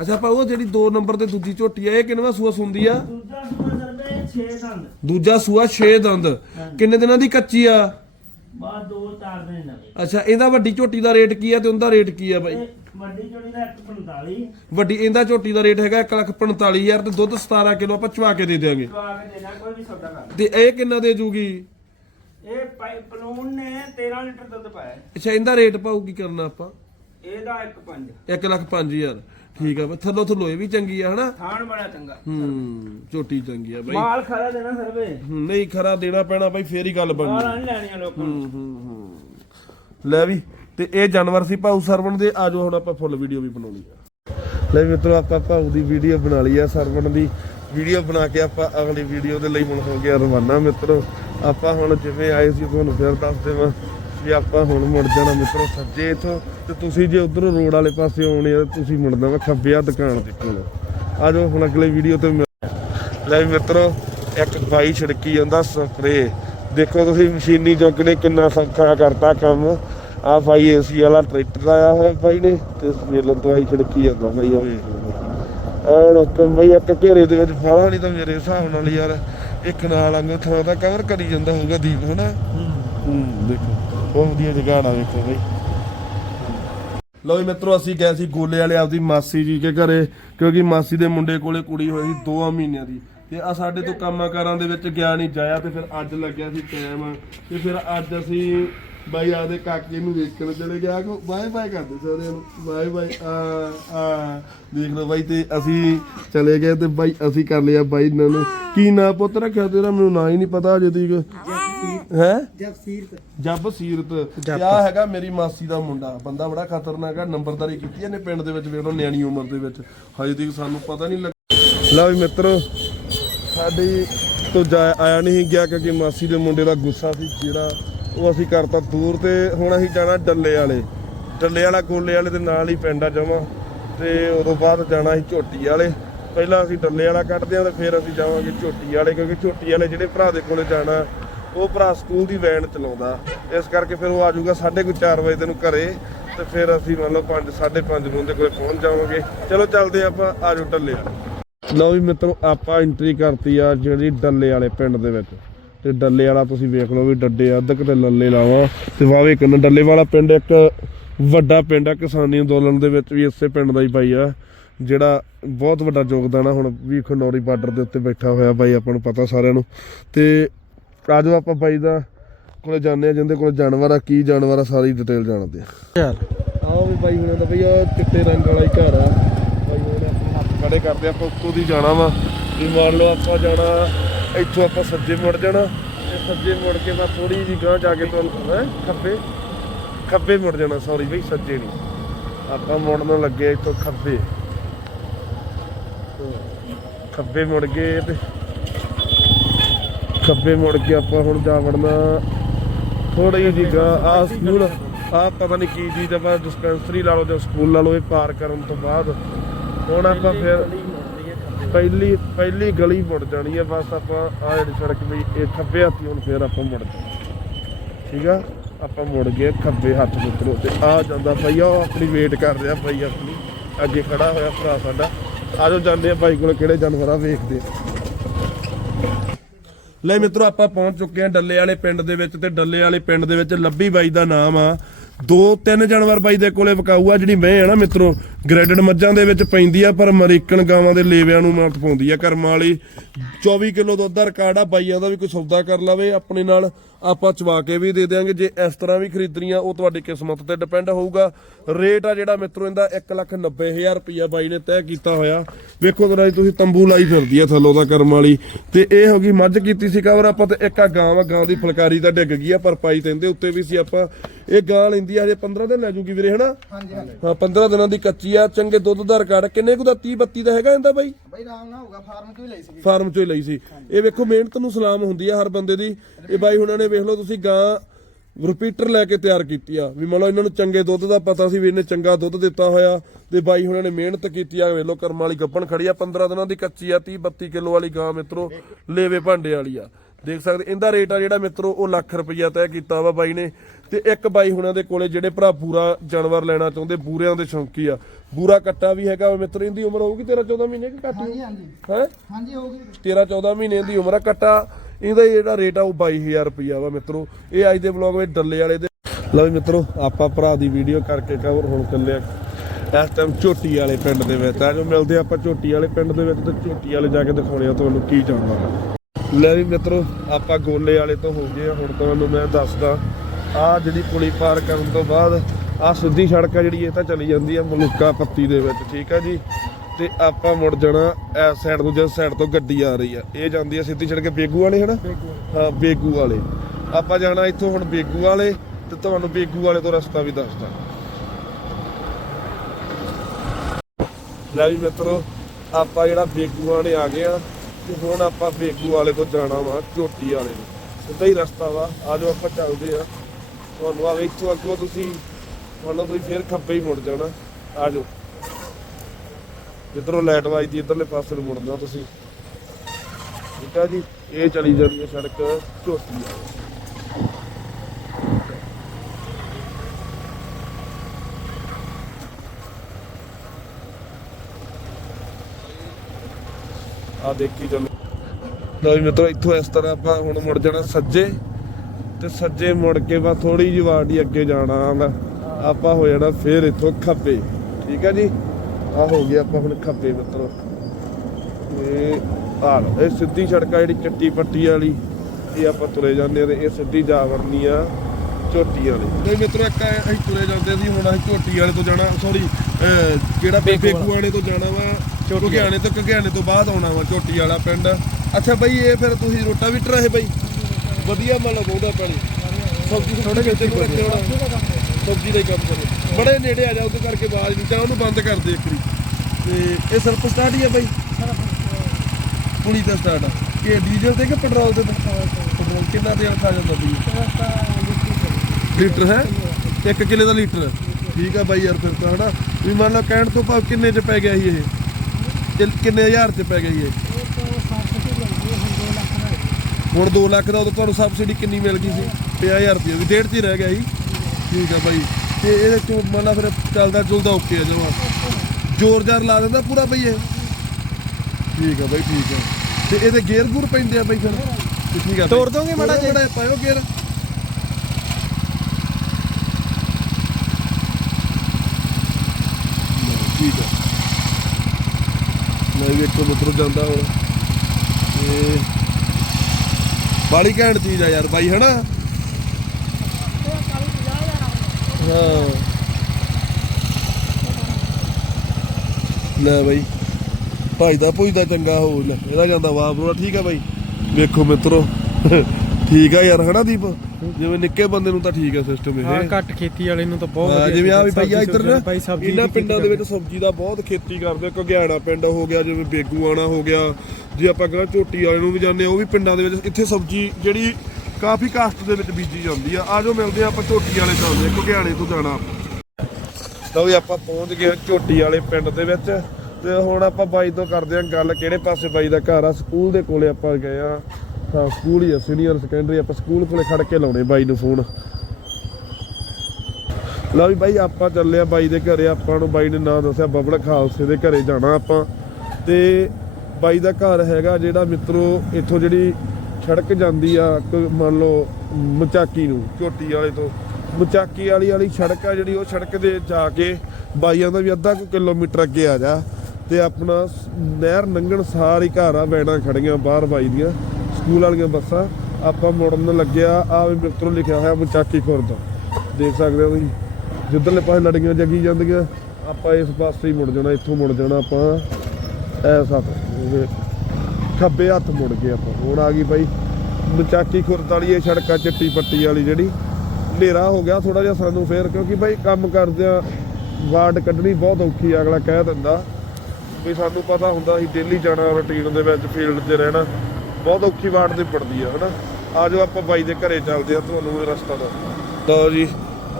ਅੱਛਾ ਆਪਾਂ ਉਹ ਜਿਹੜੀ 2 ਨੰਬਰ ਤੇ ਦੂਜੀ ਝੋਟੀ ਆ ਇਹ ਕਿੰਨਵਾ ਸੂਆ ਸੁੰਦੀ ਆ? ਦੂਜਾ ਸੂਆ ਸਰਵੇ 6 ਦੰਦ। ਦੂਜਾ ਸੂਆ 6 ਦੰਦ। ਕਿੰਨੇ ਦਿਨਾਂ ਦੀ ਕੱਚੀ ਆ? ਦਿਨ ਨਵੇਂ ਅੱਛਾ ਇਹਦਾ ਵੱਡੀ ਝੋਟੀ ਦਾ ਰੇਟ ਕੀ ਆ ਤੇ ਉਹਦਾ ਰੇਟ ਕੀ ਆ ਬਾਈ? ਵੱਡੀ ਚੋੜੀ ਦਾ 145 ਵੱਡੀ ਇਹਦਾ ਝੋਟੀ ਦਾ ਰੇਟ ਹੈਗਾ 145000 ਤੇ ਦੁੱਧ 17 ਕਿਲੋ ਆਪਾਂ ਚਵਾ ਕੇ ਦੇ ਦਿਆਂਗੇ। ਚਵਾ ਕੇ ਦੇਣਾ ਕੋਈ ਵੀ ਸੌਦਾ ਕਰ ਤੇ ਇਹ ਕਿੰਨਾ ਦੇ ਜੂਗੀ? ਇਹ ਪਲੂਨ ਨੇ 13 ਲੀਟਰ ਦੁੱਧ ਪਾਇਆ। ਅੱਛਾ ਇਹਦਾ ਰੇਟ ਪਾਉ ਕੀ ਕਰਨਾ ਆਪਾਂ? ਇਹਦਾ 1.5 1 ਲੱਖ 5000 ਠੀਕ ਆ ਬਈ ਥੱਲੋ ਥੱਲੋ ਇਹ ਵੀ ਚੰਗੀ ਆ ਹਨਾ? ਥਾਣ ਬੜਾ ਚੰਗਾ। ਹੂੰ ਝੋਟੀ ਚੰਗੀ ਆ ਬਾਈ। ਮਾਲ ਖਰਾ ਦੇਣਾ ਸਰਵੇ। ਹੂੰ, ਨਹੀਂ ਖਰਾ ਦੇਣਾ ਪੈਣਾ ਬਾਈ ਫੇਰ ਹੀ ਗੱਲ ਬਣਨੀ। ਮਾਲ ਨਹੀਂ ਲੈਣੀਆਂ ਲੋਕਾਂ ਨੂੰ। ਹੂੰ ਹੂੰ ਹੂੰ। ਲੈ ਵੀ ਤੇ ਇਹ ਜਾਨਵਰ ਸੀ ਭਾਊ ਸਰਵਣ ਦੇ ਆਜੋ ਹੁਣ ਆਪਾਂ ਫੁੱਲ ਵੀਡੀਓ ਵੀ ਬਣਾਉਣੀ ਆ। ਲੈ ਵੀ ਮਿੱਤਰੋ ਆਪਾਂ ਭਾਊ ਦੀ ਵੀਡੀਓ ਬਣਾ ਲਈ ਆ ਸਰਵਣ ਦੀ। ਵੀਡੀਓ ਬਣਾ ਕੇ ਆਪਾਂ ਅਗਲੀ ਵੀਡੀਓ ਦੇ ਲਈ ਹੁਣ ਹੋ ਗਿਆ ਰਵਾਨਾ ਮਿੱਤਰੋ। ਆਪਾਂ ਹੁਣ ਜਿਵੇਂ ਆਏ ਸੀ ਤੁਹਾਨੂੰ ਫਿਰ ਦੱਸ ਦੇਵਾਂ। ਵੀ ਆਪਾਂ ਹੁਣ ਮੁੜ ਜਾਣਾ ਮਿੱਤਰੋ ਸੱਜੇ ਇਥੋਂ ਤੇ ਤੁਸੀਂ ਜੇ ਉਧਰੋਂ ਰੋਡ ਵਾਲੇ ਪਾਸੇ ਆਉਣੇ ਆ ਤਾਂ ਤੁਸੀਂ ਮੁੜਨਾ ਵਾ ਖੱਬੇ ਆ ਦੁਕਾਨ ਦੇ ਕੋਲ ਆਜੋ ਹੁਣ ਅਗਲੇ ਵੀਡੀਓ ਤੇ ਲੈ ਵੀ ਮਿੱਤਰੋ ਇੱਕ ਬਾਈ ਛਿੜਕੀ ਜਾਂਦਾ ਸਪਰੇ। ਦੇਖੋ ਤੁਸੀਂ ਮਸ਼ੀਨੀ ਜੁੱਗ ਨੇ ਕਿੰਨਾ ਸੌਖਾ ਕਰਤਾ ਕੰਮ। ਆ ਭਾਈ ਏਸੀ ਵਾਲਾ ਟਰੈਕਟਰ ਆਇਆ ਹੋਇਆ ਭਾਈ ਨੇ ਤੇ ਸਵੇਰ ਦਵਾਈ ਛਿੜਕੀ ਜਾਂਦਾ ਭਾਈ ਆ ਐ ਲੋਕ ਬਈ ਇੱਕ ਘੇਰੇ ਦੇ ਵਿੱਚ ਫਾਲਾ ਨਹੀਂ ਤਾਂ ਮੇਰੇ ਹਿਸਾਬ ਨਾਲ ਯਾਰ ਇੱਕ ਨਾਲ ਵਾਂਗੂ ਥਾਂ ਦਾ ਕਵਰ ਕਰੀ ਜਾਂਦਾ ਹੋਊਗਾ ਦੀਪ ਹਨਾ? ਹੂੰ ਦੇਖੋ। ਬਹੁਤ ਵਧੀਆ ਜਗ੍ਹਾ ਆ ਵੇਖੋ ਭਾਈ ਲੋ ਵੀ ਮਿੱਤਰੋ, ਅਸੀਂ ਗਏ ਸੀ ਗੋਲੇ ਵਾਲੇ ਆਪਦੀ ਮਾਸੀ ਜੀ ਕੇ ਘਰੇ, ਕਿਉਂਕਿ ਮਾਸੀ ਦੇ ਮੁੰਡੇ ਕੋਲੇ ਕੁੜੀ ਹੋਈ ਸੀ 2 ਮਹੀਨਿਆਂ ਦੀ। ਤੇ ਆ ਸਾਡੇ ਤੋਂ ਕੰਮਾਂ ਕਾਰਾਂ ਦੇ ਵਿੱਚ ਗਿਆ ਨਹੀਂ ਜਾਇਆ ਤੇ ਫਿਰ ਅੱਜ ਲੱਗਿਆ ਸੀ ਟਾਈਮ ਤੇ ਫਿਰ ਅੱਜ ਅਸੀਂ ਬਾਈ ਆਦੇ ਕਾਕੇ ਨੂੰ ਵੇਖਣ ਚਲੇ ਗਿਆ ਕੋ ਬਾਏ ਬਾਏ ਕਰਦੇ ਸਾਰਿਆਂ ਨੂੰ। ਬਾਏ ਬਾਏ ਆ ਆ ਦੇਖ ਲਓ ਬਾਈ ਤੇ ਅਸੀਂ ਚਲੇ ਗਏ ਤੇ ਬਾਈ ਅਸੀਂ ਕਰ ਲਿਆ ਬਾਈ ਇਹਨਾਂ ਨੂੰ। ਕੀ ਨਾਂ ਪੁੱਤ ਰੱਖਿਆ ਤੇਰਾ? ਮੈਨੂੰ ਨਾਂ ਹੀ ਨਹੀਂ ਪਤਾ ਅਜੇ ਤੱਕ। ਹੈ? ਜੱਬ ਸੀਰਤ। ਤੇ ਆਹ ਹੈਗਾ ਮੇਰੀ ਮਾਸੀ ਦਾ ਮੁੰਡਾ। ਬੰਦਾ ਬੜਾ ਖਤਰਨਾਕ ਆ ਨੰਬਰਦਾਰੀ ਕੀਤੀ ਇਹਨੇ ਪਿੰਡ ਦੇ ਵਿੱਚ ਵੇਖ ਲਓ ਨਿਆਣੀ ਉਮਰ ਦੇ ਵਿੱਚ। ਹਜੇ ਤੱਕ ਸਾਨੂੰ ਪਤਾ ਨਹੀਂ ਲੱਗ ਲਓ ਵੀ ਮਿੱਤਰੋ ਸਾਡੀ ਤੋਂ ਜਾ- ਆਇਆ ਨਹੀਂ ਗਿਆ ਕਿਉਂਕਿ ਮਾਸੀ ਦੇ ਮੁੰਡੇ ਦਾ ਗੁੱਸਾ ਸੀ ਜਿਹੜਾ ਉਹ ਅਸੀਂ ਕਰਤਾ ਦੂਰ ਤੇ ਹੁਣ ਅਸੀਂ ਜਾਣਾ ਡੱਲੇ ਵਾਲੇ। ਡੱਲੇ ਵਾਲਾ ਗੋਲੇ ਵਾਲੇ ਦੇ ਨਾਲ ਹੀ ਪਿੰਡ ਆ ਜਮਾ। ਤੇ ਉਦੋਂ ਬਾਅਦ ਜਾਣਾ ਅਸੀਂ ਝੋਟੀ ਵਾਲੇ। ਪਹਿਲਾਂ ਅਸੀਂ ਡੱਲੇ ਵਾਲਾ ਕੱਢਦੇ ਆ ਤੇ ਫਿਰ ਅਸੀਂ ਜਾਵਾਂਗੇ ਝੋਟੀ ਵਾਲੇ, ਕਿਉਂਕਿ ਝੋਟੀ ਵਾਲੇ ਜਿਹੜੇ ਭਰਾ ਦੇ ਕੋਲੇ ਜਾਣਾ, ਉਹ ਭਰਾ ਸਕੂਲ ਦੀ ਵੈਨ ਚਲਾਉਂਦਾ। ਇਸ ਕਰਕੇ ਫਿਰ ਉਹ ਆ ਜਾਊਗਾ 4:30 ਵਜੇ ਤੈਨੂੰ ਘਰੇ ਤੇ ਫਿਰ ਅਸੀਂ ਮੰਨ ਲਓ 5 5:30 ਨੂੰ ਉਹਦੇ ਕੋਲੇ ਪਹੁੰਚ ਜਾਵਾਂਗੇ। ਚਲੋ ਚੱਲਦੇ ਆਪਾਂ ਆਜੋ ਡੱਲੇ ਵਾਲੇ। ਲਓ ਵੀ ਮਿੱਤਰੋ, ਆਪਾਂ ਐਂਟਰੀ ਕਰਤੀ ਆ ਜਿਹੜੀ ਡੱਲੇ ਵਾਲੇ ਪਿੰਡ ਦੇ ਵਿੱਚ। ਤੇ ਡੱਲੇ ਵਾਲਾ ਤੁਸੀਂ ਵੇਖ ਲਓ ਵੀ ਡੱਡੇ ਅੱਧ ਕਿਤੇ ਲੱਲੇ ਲਾਵਾਂ ਤੇ ਵਾਵੇ ਕਿੰਨਾ ਡੱਲੇ ਵਾਲਾ ਪਿੰਡ ਇੱਕ ਵੱਡਾ ਪਿੰਡ ਆ ਕਿਸਾਨੀ ਅੰਦੋਲਨ ਦੇ ਵਿੱਚ ਵੀ ਇਸੇ ਪਿੰਡ ਦਾ ਹੀ ਬਾਈ ਆ ਜਿਹੜਾ ਬਹੁਤ ਵੱਡਾ ਯੋਗਦਾਨ ਆ ਹੁਣ ਵੀ ਖਨੌਰੀ ਬਾਰਡਰ ਦੇ ਉੱਤੇ ਬੈਠਾ ਹੋਇਆ ਬਾਈ ਆਪਾਂ ਨੂੰ ਪਤਾ ਸਾਰਿਆਂ ਨੂੰ। ਤੇ ਆਜੋ ਆਪਾਂ ਬਾਈ ਦਾ ਕੋਲੇ ਜਾਂਦੇ ਆ ਜਿੰਦੇ ਕੋਲ ਜਾਨਵਰ ਆ ਕੀ ਜਾਨਵਰ ਆ ਸਾਰੀ ਡਿਟੇਲ ਜਾਣਦੇ ਆ। ਚੱਲ ਆਓ ਵੀ ਬਾਈ ਹੁਣਾਂ ਦਾ ਬਈ ਉਹ ਚਿੱਟੇ ਰੰਗ ਵਾਲਾ ਹੀ ਘਰ ਆ। ਬਾਈ ਹੁਣੇ ਆਪਣੇ ਹੱਥ ਖੜੇ ਕਰਦੇ ਆ, ਆਪਾਂ ਉੱਤੋਂ ਦੀ ਜਾਣਾ ਵਾ। ਵੀ ਮੰਨ ਲਓ ਆਪਾਂ ਜਾਣਾ ਇੱਥੋਂ ਆਪਾਂ ਸੱਜੇ ਮੁੜ ਜਾਣਾ। ਤੇ ਸੱਜੇ ਮੁੜ ਕੇ ਮੈਂ ਥੋੜੀ ਜਿਹੀ ਗਾਂਹ ਜਾ ਕੇ ਤੁਹਾਨੂੰ ਹੈ ਖੱਬੇ। ਖੱਬੇ ਮੁੜ ਜਾਣਾ ਸੌਰੀ ਬਈ ਸੱਜੇ ਨਹੀਂ। ਆਪਾਂ ਮੁੜਨ ਲੱਗੇ ਇੱਥੋਂ ਖੱਬੇ। ਖੱਬੇ ਮੁੜ ਗਏ ਤੇ ਖੱਬੇ ਮੁੜ ਕੇ ਆਪਾਂ ਹੁਣ ਜਾ ਵੜਨਾ। ਥੋੜੀ ਜਿਹੀ ਗਾਂਹ ਆ ਸਕੂਲ ਆ ਪਤਾ ਨਹੀਂ ਕੀ ਚੀਜ਼ ਆਪਾਂ ਡਿਸਪੈਂਸਰੀ ਲਾ ਲਓ ਜਾਂ ਸਕੂਲ ਲਾ ਲਓ ਇਹ ਪਾਰ ਕਰਨ ਤੋਂ ਬਾਅਦ। ਹੁਣ ਆਪਾਂ ਫਿਰ ਪਹਿਲੀ ਪਹਿਲੀ ਗਲੀ ਮੁੜ ਜਾਣੀ ਹੈ ਬਸ ਆਪਾਂ ਆ ਜਿਹੜੀ ਸੜਕ ਵੀ ਇਹ ਖੱਬੇ ਹੱਥੀ ਹੁਣ ਫਿਰ ਆਪਾਂ ਮੁੜ ਜਾਣਾ। ਠੀਕ ਆ? ਆਪਾਂ ਮੁੜ ਗਏ ਖੱਬੇ ਹੱਥ ਮਿੱਤਰੋ ਤੇ ਆ ਜਾਂਦਾ ਭਈਆ, ਉਹ ਆਪਣੀ ਵੇਟ ਕਰ ਰਿਹਾ ਭਾਈ ਆਪਣੀ। ਅੱਗੇ ਖੜਾ ਹੋਇਆ ਭਰਾ ਸਾਡਾ। ਆਜੋ ਜਾਂਦੇ ਆ ਬਾਈ ਕੋਲ ਕਿਹੜੇ ਜਾਨਵਰ ਆ, ਵੇਖਦੇ ਆ। ਲੈ ਮਿੱਤਰੋ, ਆਪਾਂ ਪਹੁੰਚ ਚੁੱਕੇ ਹਾਂ ਡੱਲੇ ਵਾਲੇ ਪਿੰਡ ਦੇ ਵਿੱਚ ਤੇ ਡੱਲੇ ਵਾਲੇ ਪਿੰਡ ਦੇ ਵਿੱਚ ਲੱਭੀ ਬਾਈ ਦਾ ਨਾਮ ਆ। ਦੋ ਤਿੰਨ ਜਾਨਵਰ ਬਾਈ ਦੇ ਕੋਲੇ ਵਿਕਾਊ ਆ, ਜਿਹੜੀ ਮੈਂ ਆ ਨਾ ਮਿੱਤਰੋ ਗ੍ਰੈਡਡ ਮੱਝਾਂ ਦੇ ਵਿੱਚ ਪੈਂਦੀ ਆ ਪਰ ਅਮਰੀਕਨ ਗਾਵਾਂ ਦੇ ਲੇਵਿਆਂ ਨੂੰ ਮਾਤ ਪਾਉਂਦੀ ਆ। ਕਰਮਾਂ ਵਾਲੀ 24 ਕਿਲੋ ਦੁੱਧ ਦਾ ਰਿਕਾਰਡ ਆ ਬਾਈਆਂ ਦਾ ਵੀ ਕੋਈ ਸੌਦਾ ਕਰ ਲਵੇ ਆਪਣੇ ਨਾਲ ਆਪਾਂ ਚਵਾ ਕੇ ਵੀ ਦੇ ਦਿਆਂਗੇ। ਜੇ ਇਸ ਤਰ੍ਹਾਂ ਵੀ ਖਰੀਦਣੀ ਆ ਉਹ ਤੁਹਾਡੀ ਕਿਸਮਤ ਤੇ ਡਿਪੈਂਡ ਹੋਊਗਾ। ਰੇਟ ਆ ਜਿਹੜਾ ਮਿੱਤਰੋ ਇਹਦਾ 190000 ਰੁਪਇਆ ਬਾਈ ਨੇ ਤੈਅ ਕੀਤਾ ਹੋਇਆ। ਵੇਖੋ ਜਰਾ ਤੁਸੀਂ ਤੰਬੂ ਲਾਈ ਫਿਰਦੀ ਆ ਥੱਲੋਂ ਦਾ ਕਰਮ ਵਾਲੀ। ਤੇ ਇਹ ਹੋ ਗਈ ਮੱਝ ਕੀਤੀ ਸੀ ਕਵਰ ਆਪਾਂ ਤੇ ਇੱਕ ਆ ਗਾਂ ਵਾ ਗਾਂ ਦੀ ਫਲਕਾਰੀ ਤਾਂ ਡਿੱਗ ਗਈ ਆ ਪਰ ਪਾਈ ਤੈਂਦੇ ਉੱਤੇ ਵੀ ਸੀ ਆਪਾਂ। ਇਹ ਗਾਂ ਲੈਂਦੀ ਆ ਹਜੇ 15 ਦਿਨ ਲੈ ਜੂਗੀ ਵੀਰੇ ਹਨਾ? ਹਾਂ 15 ਦਿਨਾਂ ਦੀ ਕੱਚੀ ਆ ਚੰਗੇ ਦੁੱਧ ਦਾ ਰਿਕਾਰਡ ਕਿੰਨੇ ਕੁ ਦਾ? 30 32 ਦਾ ਹੈਗਾ ਇਹਦਾ ਬਾਈ? ਬਈ ਆਰਾਮ ਨਾਲ ਹੋਊਗਾ ਫਾਰਮ ਹੀ ਲਈ ਸੀਗੀ? ਫਾਰਮ ਚੋਂ ਹੀ ਲਈ ਸੀ। ਇਹ ਵੇਖੋ ਮਿਹਨਤ ਨੂੰ ਸਲਾਮ ਹੁੰਦੀ ਆ ਹਰ ਬੰਦੇ ਦੀ। ਇਹ ਬਾਈ ਹੁਣਾਂ ਨੇ ਵੇਖ ਲਓ ਤੁਸੀਂ ਗਾਂ ਰਿਪੀਟਰ ਲੈ ਕੇ ਤਿਆਰ ਕੀਤੀ ਆ। ਵੀ ਮੰਨ ਲਓ ਇਹਨਾਂ ਨੂੰ ਚੰਗੇ ਦੁੱਧ ਦਾ ਪਤਾ ਸੀ ਵੀ ਇਹਨੇ ਚੰਗਾ ਦੁੱਧ ਦਿੱਤਾ ਹੋਇਆ। ਤੇ ਬਾਈ ਹੁਣਾਂ ਨੇ ਮਿਹਨਤ ਕੀਤੀ ਆ। ਵੇਖ ਲਓ ਕਰਮ ਵਾਲੀ ਗੱਪਣ ਖੜੀ ਆ। 15 ਦਿਨਾਂ ਦੀ ਕੱਚੀ ਆ 30 32 ਕਿਲੋ ਵਾਲੀ ਗਾਂ ਮਿੱਤਰੋ ਲੇਵੇ ਭਾਂਡੇ ਵਾਲੀ ਆ। ਦੇਖ ਸਕਦੇ ਇਹਦਾ ਰੇਟ ਆ ਜਿਹੜਾ ਮਿੱਤਰੋ ਉਹ ਲੱਖ ਰੁਪਈਆ ਤੈਅ ਕੀਤਾ ਵਾ ਬਾਈ ਨੇ। ਤੇ ਇੱਕ ਬਾਈ ਹੁਣਾਂ ਦੇ ਕੋਲੇ ਜਿਹੜੇ ਭਰਾ ਪੂਰਾ ਜਾਨਵਰ ਲੈਣਾ ਚਾਹੁੰਦੇ ਬੂਰਿਆਂ ਦੇ ਸ਼ੌਂਕੀ ਆ। ਬੂਰਾ ਕੱਟਾ ਵੀ ਹੈਗਾ ਮਿੱਤਰ ਇਹਦੀ ਉਮਰ ਹੋਊਗੀ 13 14 ਮਹੀਨੇ ਕਿ ਘੱਟ ਹਾਂਜੀ ਹਾਂਜੀ। ਹੈ? ਹਾਂਜੀ ਹੋਊਗੀ। 13 14 ਮਹੀਨੇ ਦੀ ਉਮਰ ਆ ਕੱਟਾ। ਇਹਦਾ ਜਿਹੜਾ ਰੇਟ ਆ ਉਹ 22000 ਰੁਪਈਆ ਵਾ ਮਿੱਤਰੋ। ਇਹ ਅੱਜ ਦੇ ਵਲੌਗ ਵਿੱਚ ਡੱਲੇ ਵਾਲੇ ਦੇ ਲਓ ਵੀ ਮਿੱਤਰੋ ਆਪਾਂ ਭਰਾ ਦੀ ਵੀਡੀਓ ਕਰਕੇ ਕਵਰ ਹੁਣ ਚੱਲੇ ਆ। ਇਸ ਟਾਈਮ ਝੋਟੀ ਵਾਲੇ ਪਿੰਡ ਦੇ ਵਿੱਚ। ਆ ਜੋ ਮਿਲਦੇ ਆਪਾਂ ਝੋਟੀ ਵਾਲੇ ਪਿੰਡ ਦੇ ਵਿੱਚ ਤੇ ਝੋਟੀ ਵਾਲੇ ਜਾ ਕੇ ਦਿਖਾਉਣੇ ਆ ਤੁਹਾਨੂੰ ਕੀ ਜਾਨਵਰ ਲੈ ਵੀ ਮਿੱਤਰੋ ਆਪਾਂ ਗੋਲੇ ਵਾਲੇ ਤੋਂ ਹੋ ਗਏ ਆ। ਹੁਣ ਤੁਹਾਨੂੰ ਮੈਂ ਦੱਸਦਾ ਆ ਜਿਹੜੀ ਪੁਲੀ ਪਾਰ ਕਰਨ ਤੋਂ ਬਾਅਦ ਆ ਸਿੱਧੀ ਸੜਕ ਆ ਜਿਹੜੀ ਇਹ ਤਾਂ ਚਲੀ ਜਾਂਦੀ ਆ ਮਲੂਕਾ ਪੱਤੀ ਦੇ ਵਿੱਚ ਠੀਕ ਆ ਜੀ? ਤੇ ਆਪਾਂ ਮੁੜ ਜਾਣਾ ਇਸ ਸਾਈਡ ਤੋਂ ਜਿਸ ਸਾਈਡ ਤੋਂ ਗੱਡੀ ਆ ਰਹੀ ਆ। ਇਹ ਜਾਂਦੀ ਆ ਸਿੱਧੀ ਸੜਕ ਬੇਗੂ ਵਾਲੇ ਹਨਾ? ਹਾਂ ਬੇਗੂ ਵਾਲੇ। ਆਪਾਂ ਜਾਣਾ ਇੱਥੋਂ ਹੁਣ ਬੇਗੂ ਵਾਲੇ ਤੇ ਤੁਹਾਨੂੰ ਬੇਗੂ ਵਾਲੇ ਤੋਂ ਰਸਤਾ ਵੀ ਦੱਸਦਾ। ਲੈ ਵੀ ਮਿੱਤਰੋ ਆਪਾਂ ਜਿਹੜਾ ਬੇਗੂ ਵਾਲੇ ਆ ਗਏ ਆ ਤੇ ਹੁਣ ਆਪਾਂ ਬੇਗੂ ਵਾਲੇ ਤੋਂ ਜਾਣਾ ਵਾ ਝੋਟੀ ਵਾਲੇ ਨੂੰ। ਸਿੱਧਾ ਹੀ ਰਸਤਾ ਵਾ। ਆ ਜਾਓ ਆਪਾਂ ਚੱਲਦੇ ਆ। ਤੁਹਾਨੂੰ ਆ ਇੱਥੋਂ ਅੱਗੋਂ ਤੁਸੀਂ। ਮੰਨ ਤੁਸੀਂ ਫੇਰ ਖੱਬੇ ਹੀ ਮੁੜ ਜਾਣਾ। ਆ ਜਾਓ। ਜਿੱਧਰੋਂ ਲਾਈਟ ਵੱਜਦੀ, ਇਧਰਲੇ ਪਾਸੇ ਨੂੰ ਮੁੜਨਾ ਤੁਸੀਂ। ਠੀਕ ਆ ਜੀ, ਇਹ ਚਲੀ ਜਾਂਦੀ ਹੈ ਸੜਕ। ਝੋਟੀ ਆ। ਆ ਦੇਖੀ ਚੱਲੋ। ਲਓ ਜੀ ਮਿੱਤਰੋ, ਇੱਥੋਂ ਇਸ ਤਰ੍ਹਾਂ ਆਪਾਂ ਹੁਣ ਮੁੜ ਜਾਣਾ ਸੱਜੇ। ਤੇ ਸੱਜੇ ਮੁੜ ਕੇ ਬਾ ਥੋੜੀ ਜਿਹੀ ਵਾਰ ਦੀ ਅੱਗੇ ਜਾਣਾ ਵਾ। ਆਪਾਂ ਹੋ ਜਾਣਾ ਫੇਰ ਇੱਥੋਂ ਖੱਬੇ। ਠੀਕ ਆ ਜੀ? ਆ ਹੋ ਗਿਆ ਆਪਾਂ ਹੁਣ ਖੱਬੇ ਮਿੱਤਰੋ। ਇਹ ਆ ਲਓ ਇਹ ਸਿੱਧੀ ਸੜਕ ਆ ਜਿਹੜੀ ਚੱਟੀ ਪੱਟੀ ਵਾਲੀ। ਇਹ ਆਪਾਂ ਤੁਰੇ ਜਾਂਦੇ ਆ ਤੇ ਇਹ ਸਿੱਧੀ ਜਾ ਵੜਨੀ ਆ ਝੋਟੀ ਵਾਲੀ। ਤੇ ਮਿੱਤਰੋ ਇੱਕ ਅਸੀਂ ਤੁਰੇ ਜਾਂਦੇ ਸੀ ਹੁਣ ਅਸੀਂ ਝੋਟੀ ਵਾਲੇ ਤੋਂ ਜਾਣਾ ਸੌਰੀ ਕਿਹੜਾ ਬੇਗੂ ਵਾਲੇ। ਤੋਂ ਜਾਣਾ ਵਾ ਘੁਗਿਆਣੇ ਤੋਂ ਘੁਗਿਆਣੇ ਤੋਂ ਬਾਅਦ ਆਉਣਾ ਵਾ ਝੋਟੀ ਵਾਲਾ ਪਿੰਡ। ਅੱਛਾ ਬਈ ਇਹ ਫਿਰ ਤੁਸੀਂ ਰੋਟਾ ਵੀ ਹੈ ਬਈ? ਵਧੀਆ ਮਤਲਬ ਬਹੁਤਾ ਪਾਣੀ ਸਬਜ਼ੀ ਥੋੜੇ ਕਿਤੇ ਨੂੰ ਰੱਖੇ ਹੋਣਾ ਸਬਜ਼ੀ ਦਾ ਹੀ ਕੰਮ ਕਰੋ। ਬੜੇ ਨੇੜੇ ਆ ਜਾ, ਉਹਦੇ ਕਰਕੇ ਆਵਾਜ਼ ਨਹੀਂ। ਚਾਹ ਉਹਨੂੰ ਬੰਦ ਕਰ ਦੇ ਇੱਕ ਤੇ ਇਹ ਸਿਰਫ ਸਟਾਰਟ ਹੀ ਆ ਬਾਈ? ਪੁਣੀ ਦਾ ਸਟਾਰਟ ਆ। ਕਿ ਡੀਜ਼ਲ ਤੇ ਕਿ ਪੈਟਰੋਲ ਤੇ? ਪੈਟਰੋਲ ਕਿੰਨਾ ਤੇਲ ਖਾ ਜਾਂਦਾ ਬਈ? ਲੀਟਰ ਹੈ? 1 ਕਿਲੇ ਦਾ ਲੀਟਰ। ਠੀਕ ਆ ਬਾਈ ਯਾਰ, ਫਿਰ ਤਾਂ ਹਨਾ। ਵੀ ਮੰਨ ਲਓ ਕਹਿਣ ਤੋਂ ਭਾਵ ਕਿੰਨੇ ਚ ਪੈ ਗਿਆ ਸੀ ਇਹ? ਕਿੰਨੇ ਹਜ਼ਾਰ ਚ ਪੈ ਗਿਆ ਸੀ ਇਹ? ਹੁਣ 2 ਲੱਖ ਦਾ, ਉਦੋਂ ਤੁਹਾਨੂੰ ਸਬਸਿਡੀ ਕਿੰਨੀ ਮਿਲ ਗਈ ਸੀ? 50000 ਰੁਪਏ ਵੀ ਡੇਢ ਚ ਹੀ ਰਹਿ ਗਿਆ ਸੀ। ਠੀਕ ਆ ਬਾਈ। ਤੇ ਇਹਦੇ ਚੋਂ ਮੰਨ ਫਿਰ ਚੱਲਦਾ ਚੁਲਦਾ ਓਕੇ ਆ ਜਮਾ। ਜ਼ੋਰ ਜ਼ਾਰ ਲਾ ਦਿੰਦਾ ਪੂਰਾ ਬਈ ਇਹ। ਠੀਕ ਆ ਬਾਈ ਠੀਕ ਆ। ਤੇ ਇਹਦੇ ਗੇਅਰ ਗੂਰ ਪੈਂਦੇ ਆ ਬਾਈ ਫਿਰ। ਤੇ ਠੀਕ ਆ ਬਾਈ। ਤੋੜ ਦੋਗੇ ਮਾੜਾ ਜਿਹਾ? ਪਾਇਓ ਗੇਅਰ। ਠੀਕ ਆ। ਮੈਂ ਵੀ ਇੱਕੋ ਮਿੱਤਰ ਜਾਂਦਾ ਹੁਣ। ਤੇ ਬਾਲੀ ਘੈਂਟ ਚੀਜ਼ ਆ ਯਾਰ ਬਾਈ ਹਨਾ ਹਾਂ ਲੈ ਬਾਈ। ਭਾਈ ਦਾ ਚੰਗਾ ਹੋ ਲੈ ਇਹਦਾ ਜਾਂਦਾ ਵਾਹ ਬਰੋ ਠੀਕ ਆ ਬਾਈ। ਵੇਖੋ ਮਿੱਤਰੋ ਠੀਕ ਆ ਯਾਰ ਹਨਾ ਦੀਪ? ਜਿਵੇਂ ਨਿੱਕੇ ਬੰਦੇ ਨੂੰ ਤਾਂ ਠੀਕ ਆ ਸਿਸਟਮ ਇਹ। ਹਾਂ ਘੱਟ ਖੇਤੀ ਵਾਲੇ ਨੂੰ ਤਾਂ ਬਹੁਤ ਵਧੀਆ ਜਿਵੇਂ ਆ ਵੀ ਸਬਜ਼ੀ ਭਾਈ ਇੱਧਰ ਨਾ ਇਹਨਾਂ ਪਿੰਡਾਂ ਦੇ ਵਿੱਚ ਸਬਜ਼ੀ ਦਾ ਬਹੁਤ ਖੇਤੀ ਕਰਦੇ ਘਗਿਆਣਾ ਪਿੰਡ ਹੋ ਗਿਆ ਜਿਵੇਂ ਬੇਗੂਆਣਾ ਹੋ ਗਿਆ। ਜੇ ਆਪਾਂ ਕਹਿੰਦਾ ਝੋਟੀ ਵਾਲੇ ਨੂੰ ਵੀ ਜਾਂਦੇ ਆ ਉਹ ਵੀ ਪਿੰਡਾਂ ਦੇ ਵਿੱਚ ਇੱਥੇ ਸਬਜ਼ੀ ਜਿਹੜੀ ਕਾਫੀ ਕਾਸਟ ਦੇ ਵਿੱਚ ਬੀਜੀ ਜਾਂਦੀ ਆ। ਆਜੋ ਮਿਲਦੇ ਆ ਆਪਾਂ ਝੋਟੀ ਵਾਲੇ ਚੱਲਦੇ ਆ ਤੋਂ ਜਾਣਾ। ਤਾਂ ਵੀ ਆਪਾਂ ਪਹੁੰਚ ਗਏ ਝੋਟੀ ਵਾਲੇ ਪਿੰਡ ਦੇ ਵਿੱਚ ਤੇ ਹੁਣ ਆਪਾਂ ਬਾਈ ਤੋਂ ਕਰਦੇ ਆ ਗੱਲ, ਕਿਹੜੇ ਪਾਸੇ ਬਾਈ ਦਾ ਘਰ ਆ? ਸਕੂਲ ਦੇ ਕੋਲੇ ਆਪਾਂ ਗਏ ਆ ਹਾਂ, ਸਕੂਲ ਹੀ ਆ ਸੀਨੀਅਰ ਸੈਕੰਡਰੀ ਆਪਾਂ ਸਕੂਲ ਕੋਲੇ ਖੜ ਕੇ ਲਾਉਣੇ ਬਾਈ ਨੂੰ ਫੋਨ ਲਓ ਵੀ ਬਾਈ, ਆਪਾਂ ਚੱਲੇ ਆ ਬਾਈ ਦੇ ਘਰੇ, ਆਪਾਂ ਨੂੰ ਬਾਈ ਨੇ ਨਾਂ ਦੱਸਿਆ, ਬਬਲ ਖਾਲਸੇ ਦੇ ਘਰੇ ਜਾਣਾ ਆਪਾਂ। ਤੇ ਬਾਈ ਦਾ ਘਰ ਹੈਗਾ ਜਿਹੜਾ, ਮਿੱਤਰੋ, ਇੱਥੋਂ ਜਿਹੜੀ ਸੜਕ ਜਾਂਦੀ ਆ ਕ ਮੰਨ ਲਓ ਮਚਾਕੀ ਨੂੰ, ਝੋਟੀ ਵਾਲੇ ਤੋਂ। ਮਚਾਕੀ ਵਾਲੀ ਵਾਲੀ ਸੜਕ ਆ ਜਿਹੜੀ, ਉਹ ਸੜਕ ਦੇ ਜਾ ਕੇ ਬਾਈਆਂ ਦਾ ਵੀ ਅੱਧਾ ਕੁ ਕਿਲੋਮੀਟਰ ਅੱਗੇ ਆ ਜਾ ਤੇ ਆਪਣਾ ਸ- ਨਹਿਰ ਲੰਘਣ ਸਾਰੀ ਘਰ ਆ ਵੈਨਾਂ ਖੜੀਆਂ ਬਾਹਰ ਬਾਈ ਦੀਆਂ, ਸਕੂਲ ਵਾਲੀਆਂ ਬੱਸਾਂ। ਆਪਾਂ ਮੁੜਨ ਲੱਗਿਆ ਆ ਵੀ ਮਿੱਤਰੋ ਲਿਖਿਆ ਹੋਇਆ ਮਚਾਕੀ ਖੁਰਦ ਦੇਖ ਸਕਦੇ ਹੋ ਤੁਸੀਂ, ਜਿੱਧਰਲੇ ਪਾਸੇ ਲੜੀਆਂ ਜਗੀ ਜਾਂਦੀਆਂ, ਆਪਾਂ ਇਸ ਪਾਸੇ ਹੀ ਮੁੜ ਜਾਣਾ, ਇੱਥੋਂ ਮੁੜ ਜਾਣਾ ਆਪਾਂ। ਐਸਾ ਖੱਬੇ ਹੱਥ ਮੁੜ ਗਏ ਆਪਾਂ। ਹੁਣ ਆ ਗਈ ਬਾਈ ਮਚਾਕੀ ਖੁਰਦ ਵਾਲੀ ਇਹ ਸੜਕਾਂ ਚਿੱਟੀ ਪੱਟੀ ਵਾਲੀ ਜਿਹੜੀ। ਹਨੇਰਾ ਹੋ ਗਿਆ ਥੋੜਾ ਜਿਹਾ ਸਾਨੂੰ ਫੇਰ ਕਿਉਂਕਿ ਬਾਈ ਕੰਮ ਕਰਦਿਆਂ ਵਾਰਡ ਕੱਢਣੀ ਬਹੁਤ ਔਖੀ ਆ, ਅਗਲਾ ਕਹਿ ਦਿੰਦਾ ਵੀ ਸਾਨੂੰ ਪਤਾ ਹੁੰਦਾ ਸੀ ਡੇਲੀ ਜਾਣਾ ਰੁਟੀਨ ਦੇ ਵਿੱਚ ਫੀਲਡ 'ਤੇ ਰਹਿਣਾ। ਬਹੁਤ ਔਖੀ ਵਾਰਡ ਦੀ ਪੜਦੀ ਆ ਹਨਾ? ਆਜੋ ਆਪਾਂ ਬਾਈ ਦੇ ਘਰੇ ਚੱਲਦੇ ਆ ਤੁਹਾਨੂੰ ਇਹ ਰਸਤਾ ਦਾ ਲਓ ਜੀ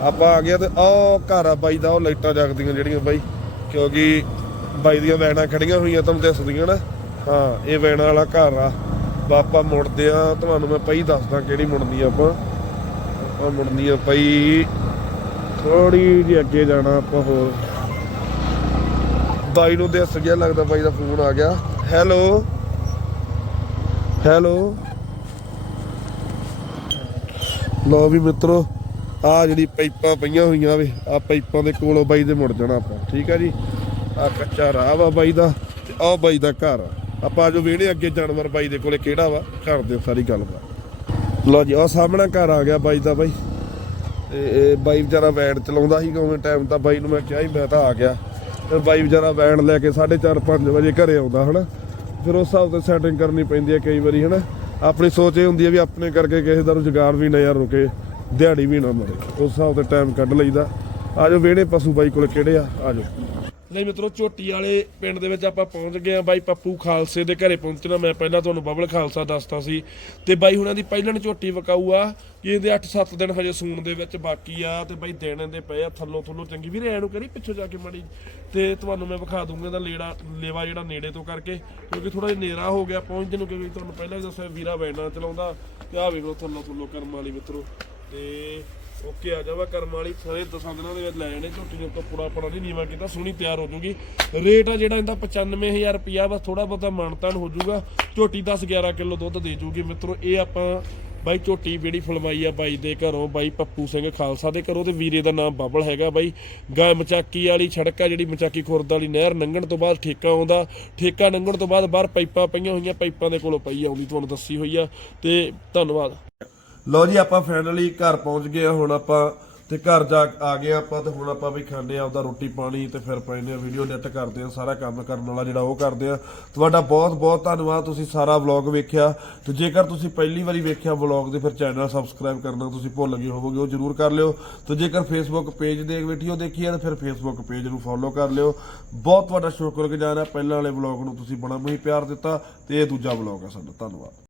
ਆਪਾਂ ਆ ਗਏ ਤੇ ਉਹ ਘਰ ਆ ਬਾਈ ਦਾ ਉਹ ਲਾਈਟਾਂ ਜਗਦੀਆਂ ਜਿਹੜੀਆਂ ਬਾਈ ਕਿਉਂਕਿ ਬਾਈ ਦੀਆਂ ਵੈਨਾਂ ਖੜੀਆਂ ਹੋਈਆਂ ਤੁਹਾਨੂੰ ਦਿਸਦੀਆਂ ਨਾ। ਹਾਂ, ਇਹ ਵੈਨਾਂ ਵਾਲਾ ਘਰ ਆ। ਬਾਪਾ ਮੁੜਦੇ ਆ, ਤੁਹਾਨੂੰ ਮੈਂ ਪਈ ਦੱਸਦਾ ਕਿਹੜੀ ਮੁੜਨੀ ਆਪਾਂ। ਆਪਾਂ ਮੁੜਨੀ ਆ ਪਈ ਥੋੜੀ ਜਿਹੀ ਅੱਗੇ ਜਾਣਾ ਆਪਾਂ ਹੋਰ। ਬਾਈ ਨੂੰ ਦਿਸ ਗਿਆ, ਲੱਗਦਾ ਬਾਈ ਦਾ ਫੋਨ ਆ ਗਿਆ। ਹੈਲੋ। ਹੈਲੋ। ਲੋ ਵੀ ਮਿੱਤਰੋ, ਆ ਜਿਹੜੀ ਪਾਈਪਾਂ ਪਈਆਂ ਹੋਈਆਂ ਵੇ, ਆ ਪਾਈਪਾਂ ਦੇ ਕੋਲੋਂ ਬਾਈ ਦੇ ਮੁੜ ਜਾਣਾ ਆਪਾਂ। ਠੀਕ ਆ ਜੀ? ਆ ਕੱਚਾ ਰਾਹ ਵਾ ਬਾਈ ਦਾ, ਤੇ ਆ ਬਾਈ ਦਾ ਘਰ ਆ। ਆਪਾਂ ਜੋ ਵੇਹਣੇ ਅੱਗੇ ਜਾਨਵਰ ਬਾਈ ਦੇ ਕੋਲੇ ਕਿਹੜਾ ਵਾ, ਕਰਦੇ ਹਾਂ ਸਾਰੀ ਗੱਲਬਾਤ। ਲਓ ਜੀ ਆ ਸਾਹਮਣਾ ਘਰ ਆ ਗਿਆ ਬਾਈ ਦਾ ਬਾਈ। ਤੇ ਇਹ ਬਾਈ ਵਿਚਾਰਾ ਵੈਨ ਚਲਾਉਂਦਾ ਸੀ ਕਿਉਂ ਟਾਈਮ ਤਾਂ ਬਾਈ ਨੂੰ ਮੈਂ ਕਿਹਾ ਸੀ, ਮੈਂ ਤਾਂ ਆ ਗਿਆ। ਤੇ ਬਾਈ ਵਿਚਾਰਾ ਵੈਨ ਲੈ ਕੇ 4:30 5 ਵਜੇ ਘਰੇ ਆਉਂਦਾ, ਹਨਾ? ਫਿਰ ਉਸ ਹਿਸਾਬ ਤੇ ਸੈਟਿੰਗ ਕਰਨੀ ਪੈਂਦੀ ਹੈ ਕਈ ਵਾਰੀ, ਹਨਾ? ਆਪਣੀ ਸੋਚ ਇਹ ਹੁੰਦੀ ਹੈ ਵੀ ਆਪਣੇ ਕਰਕੇ ਕਿਸੇ ਦਾ ਰੁਜ਼ਗਾਰ ਵੀ ਨਾ ਯਾਰ ਰੁਕੇ, ਦਿਹਾੜੀ ਵੀ ਨਾ ਮਰੇ। ਉਸ ਹਿਸਾਬ ਤੇ ਟਾਈਮ ਕੱਢ ਲਈਦਾ। ਆਜੋ ਵੇਹਣੇ ਪਸ਼ੂ ਬਾਈ ਕੋਲ ਕਿਹੜੇ ਆ? ਆਜੋ ਨਹੀਂ ਮਿੱਤਰੋ, ਝੋਟੀ ਵਾਲੇ ਪਿੰਡ ਦੇ ਵਿੱਚ ਆਪਾਂ ਪਹੁੰਚ ਗਏ ਆ ਬਾਈ ਪੱਪੂ ਖਾਲਸੇ ਦੇ ਘਰੇ ਪਹੁੰਚਣਾ। ਮੈਂ ਪਹਿਲਾਂ ਤੁਹਾਨੂੰ ਬਬਲ ਖਾਲਸਾ ਦੱਸਤਾ ਸੀ। ਤੇ ਬਾਈ ਹੁਣਾਂ ਦੀ ਪਹਿਲਣ ਝੋਟੀ ਵਕਾਊ ਆ। ਇਹਦੇ 8-7 ਦਿਨ ਹਜੇ ਸੂਣ ਦੇ ਵਿੱਚ ਬਾਕੀ ਆ। ਤੇ ਬਾਈ ਦਿਨ ਦੇ ਪਏ ਆ ਥੱਲੋਂ ਥੱਲੋਂ। ਚੰਗੀ ਵੀਰੇ, ਐਨੂੰ ਕਰੀ ਪਿੱਛੋਂ ਜਾ ਕੇ ਮੜੀ। ਤੇ ਤੁਹਾਨੂੰ ਮੈਂ ਵਿਖਾ ਦੂੰਗਾ ਇਹਦਾ ਲੇੜਾ, ਲੇਵਾ ਜਿਹੜਾ ਨੇੜੇ ਤੋਂ ਕਰਕੇ। ਕਿਉਂਕਿ ਥੋੜਾ ਜਿਹਾ ਨੇਰਾ ਹੋ ਗਿਆ ਪਹੁੰਚਦੇ ਨੂੰ, ਕਿਉਂਕਿ ਤੁਹਾਨੂੰ ਪਹਿਲਾਂ ਵੀ ਦੱਸਿਆ ਵੀਰਾ ਵੈਨਾ ਚਲਾਉਂਦਾ। ਤੇ ਆ ਵੇਖ ਲਓ ਥੱਲੋਂ ਥੱਲੋਂ ਕਰਮ ਵਾਲੀ ਮਿੱਤਰੋ। ਤੇ ਓਕੇ, ਆ ਜਾਵਾ ਕਰਮ ਵਾਲੀ। ਸਾਰੇ ਦਸਾਂ ਦਿਨਾਂ ਦੇ ਵਿੱਚ ਲੈ ਜਾਣੇ, ਝੋਟੀ ਨੇ ਤੋਂ ਪੂਰਾ ਪੜਾ ਨਹੀਂ ਨੀਵਾ ਕੀਤਾ, ਸੋਹਣੀ ਤਿਆਰ ਹੋ ਜੂਗੀ। ਰੇਟ ਆ ਜਿਹੜਾ ਇਹਦਾ 95000 ਰੁਪਿਆ ਬਸ ਥੋੜਾ ਬਹੁਤਾ ਮਾਨਤਾਨ ਹੋ ਜੂਗਾ। ਝੋਟੀ 10 11 ਕਿਲੋ ਦੁੱਧ ਦੇ ਜੂਗੀ। ਮਿੱਤਰੋ, ਇਹ ਆਪਾਂ ਬਾਈ ਝੋਟੀ ਜਿਹੜੀ ਫਲਮਾਈ ਆ ਬਾਈ ਦੇ ਘਰੋਂ, ਬਾਈ ਪੱਪੂ ਸਿੰਘ ਖਾਲਸਾ ਦੇ ਘਰੋਂ ਤੇ ਵੀਰੇ ਦਾ ਨਾਮ ਬਾਬਲ ਹੈਗਾ ਬਾਈ। ਗਾ ਮਚਾਕੀ ਵਾਲੀ ਸੜਕ ਆ ਜਿਹੜੀ ਮਚਾਕੀ ਖੁਰਦ ਵਾਲੀ ਨਹਿਰ ਲੰਘਣ ਤੋਂ ਬਾਅਦ ਠੇਕਾ ਆਉਂਦਾ। ਠੇਕਾ ਲੰਘਣ ਤੋਂ ਬਾਅਦ ਬਾਹਰ ਪਾਈਪਾਂ ਪਈਆਂ ਹੋਈਆਂ, ਪਾਈਪਾਂ ਦੇ ਕੋਲੋਂ ਪਈ ਆਉਂਦੀ ਤੁਹਾਨੂੰ ਦੱਸੀ ਹੋਈ ਆ। ਤੇ ਧੰਨਵਾਦ। ਲਓ ਜੀ, ਆਪਾਂ ਫਾਈਨਲੀ ਘਰ ਪਹੁੰਚ ਗਏ ਆ ਹੁਣ ਆਪਾਂ ਤੇ ਘਰ ਜਾ ਆ ਗਏ ਆਪਾਂ ਤੇ ਹੁਣ ਆਪਾਂ ਵੀ ਖਾਂਦੇ ਆ ਆਪਦਾ ਰੋਟੀ ਪਾਣੀ ਤੇ ਫਿਰ ਪੈਂਦੇ ਆ ਵੀਡੀਓ ਐਡਿਟ ਕਰਦੇ ਆ ਸਾਰਾ ਕੰਮ ਕਰਨ ਵਾਲਾ ਜਿਹੜਾ ਉਹ ਕਰਦੇ ਆ ਤੁਹਾਡਾ ਬਹੁਤ ਬਹੁਤ ਧੰਨਵਾਦ, ਤੁਸੀਂ ਸਾਰਾ ਵਲੌਗ ਵੇਖਿਆ। ਤੇ ਜੇਕਰ ਤੁਸੀਂ ਪਹਿਲੀ ਵਾਰੀ ਵੇਖਿਆ ਵਲੌਗ ਦੇ ਫਿਰ ਚੈਨਲ ਸਬਸਕ੍ਰਾਈਬ ਕਰਨਾ, ਤੁਸੀਂ ਭੁੱਲ ਗਏ ਹੋਵੋਗੇ, ਉਹ ਜਰੂਰ ਕਰ ਲਿਓ। ਤੇ ਜੇਕਰ ਫੇਸਬੁੱਕ ਪੇਜ ਦੇ ਵੀਡੀਓ ਦੇਖੀ ਆ ਤਾਂ ਫਿਰ ਫੇਸਬੁੱਕ ਪੇਜ ਨੂੰ ਫੋਲੋ ਕਰ ਲਿਓ। ਬਹੁਤ ਤੁਹਾਡਾ ਸ਼ੁਕਰਗੁਜ਼ਾਰ ਹੈ, ਪਹਿਲਾਂ ਵਾਲੇ ਵਲੌਗ ਨੂੰ ਤੁਸੀਂ ਬੜਾ ਹੀ ਪਿਆਰ ਦਿੱਤਾ ਤੇ ਇਹ ਦੂਜਾ ਵਲੌਗ ਹੈ ਸਾਡਾ। ਧੰਨਵਾਦ।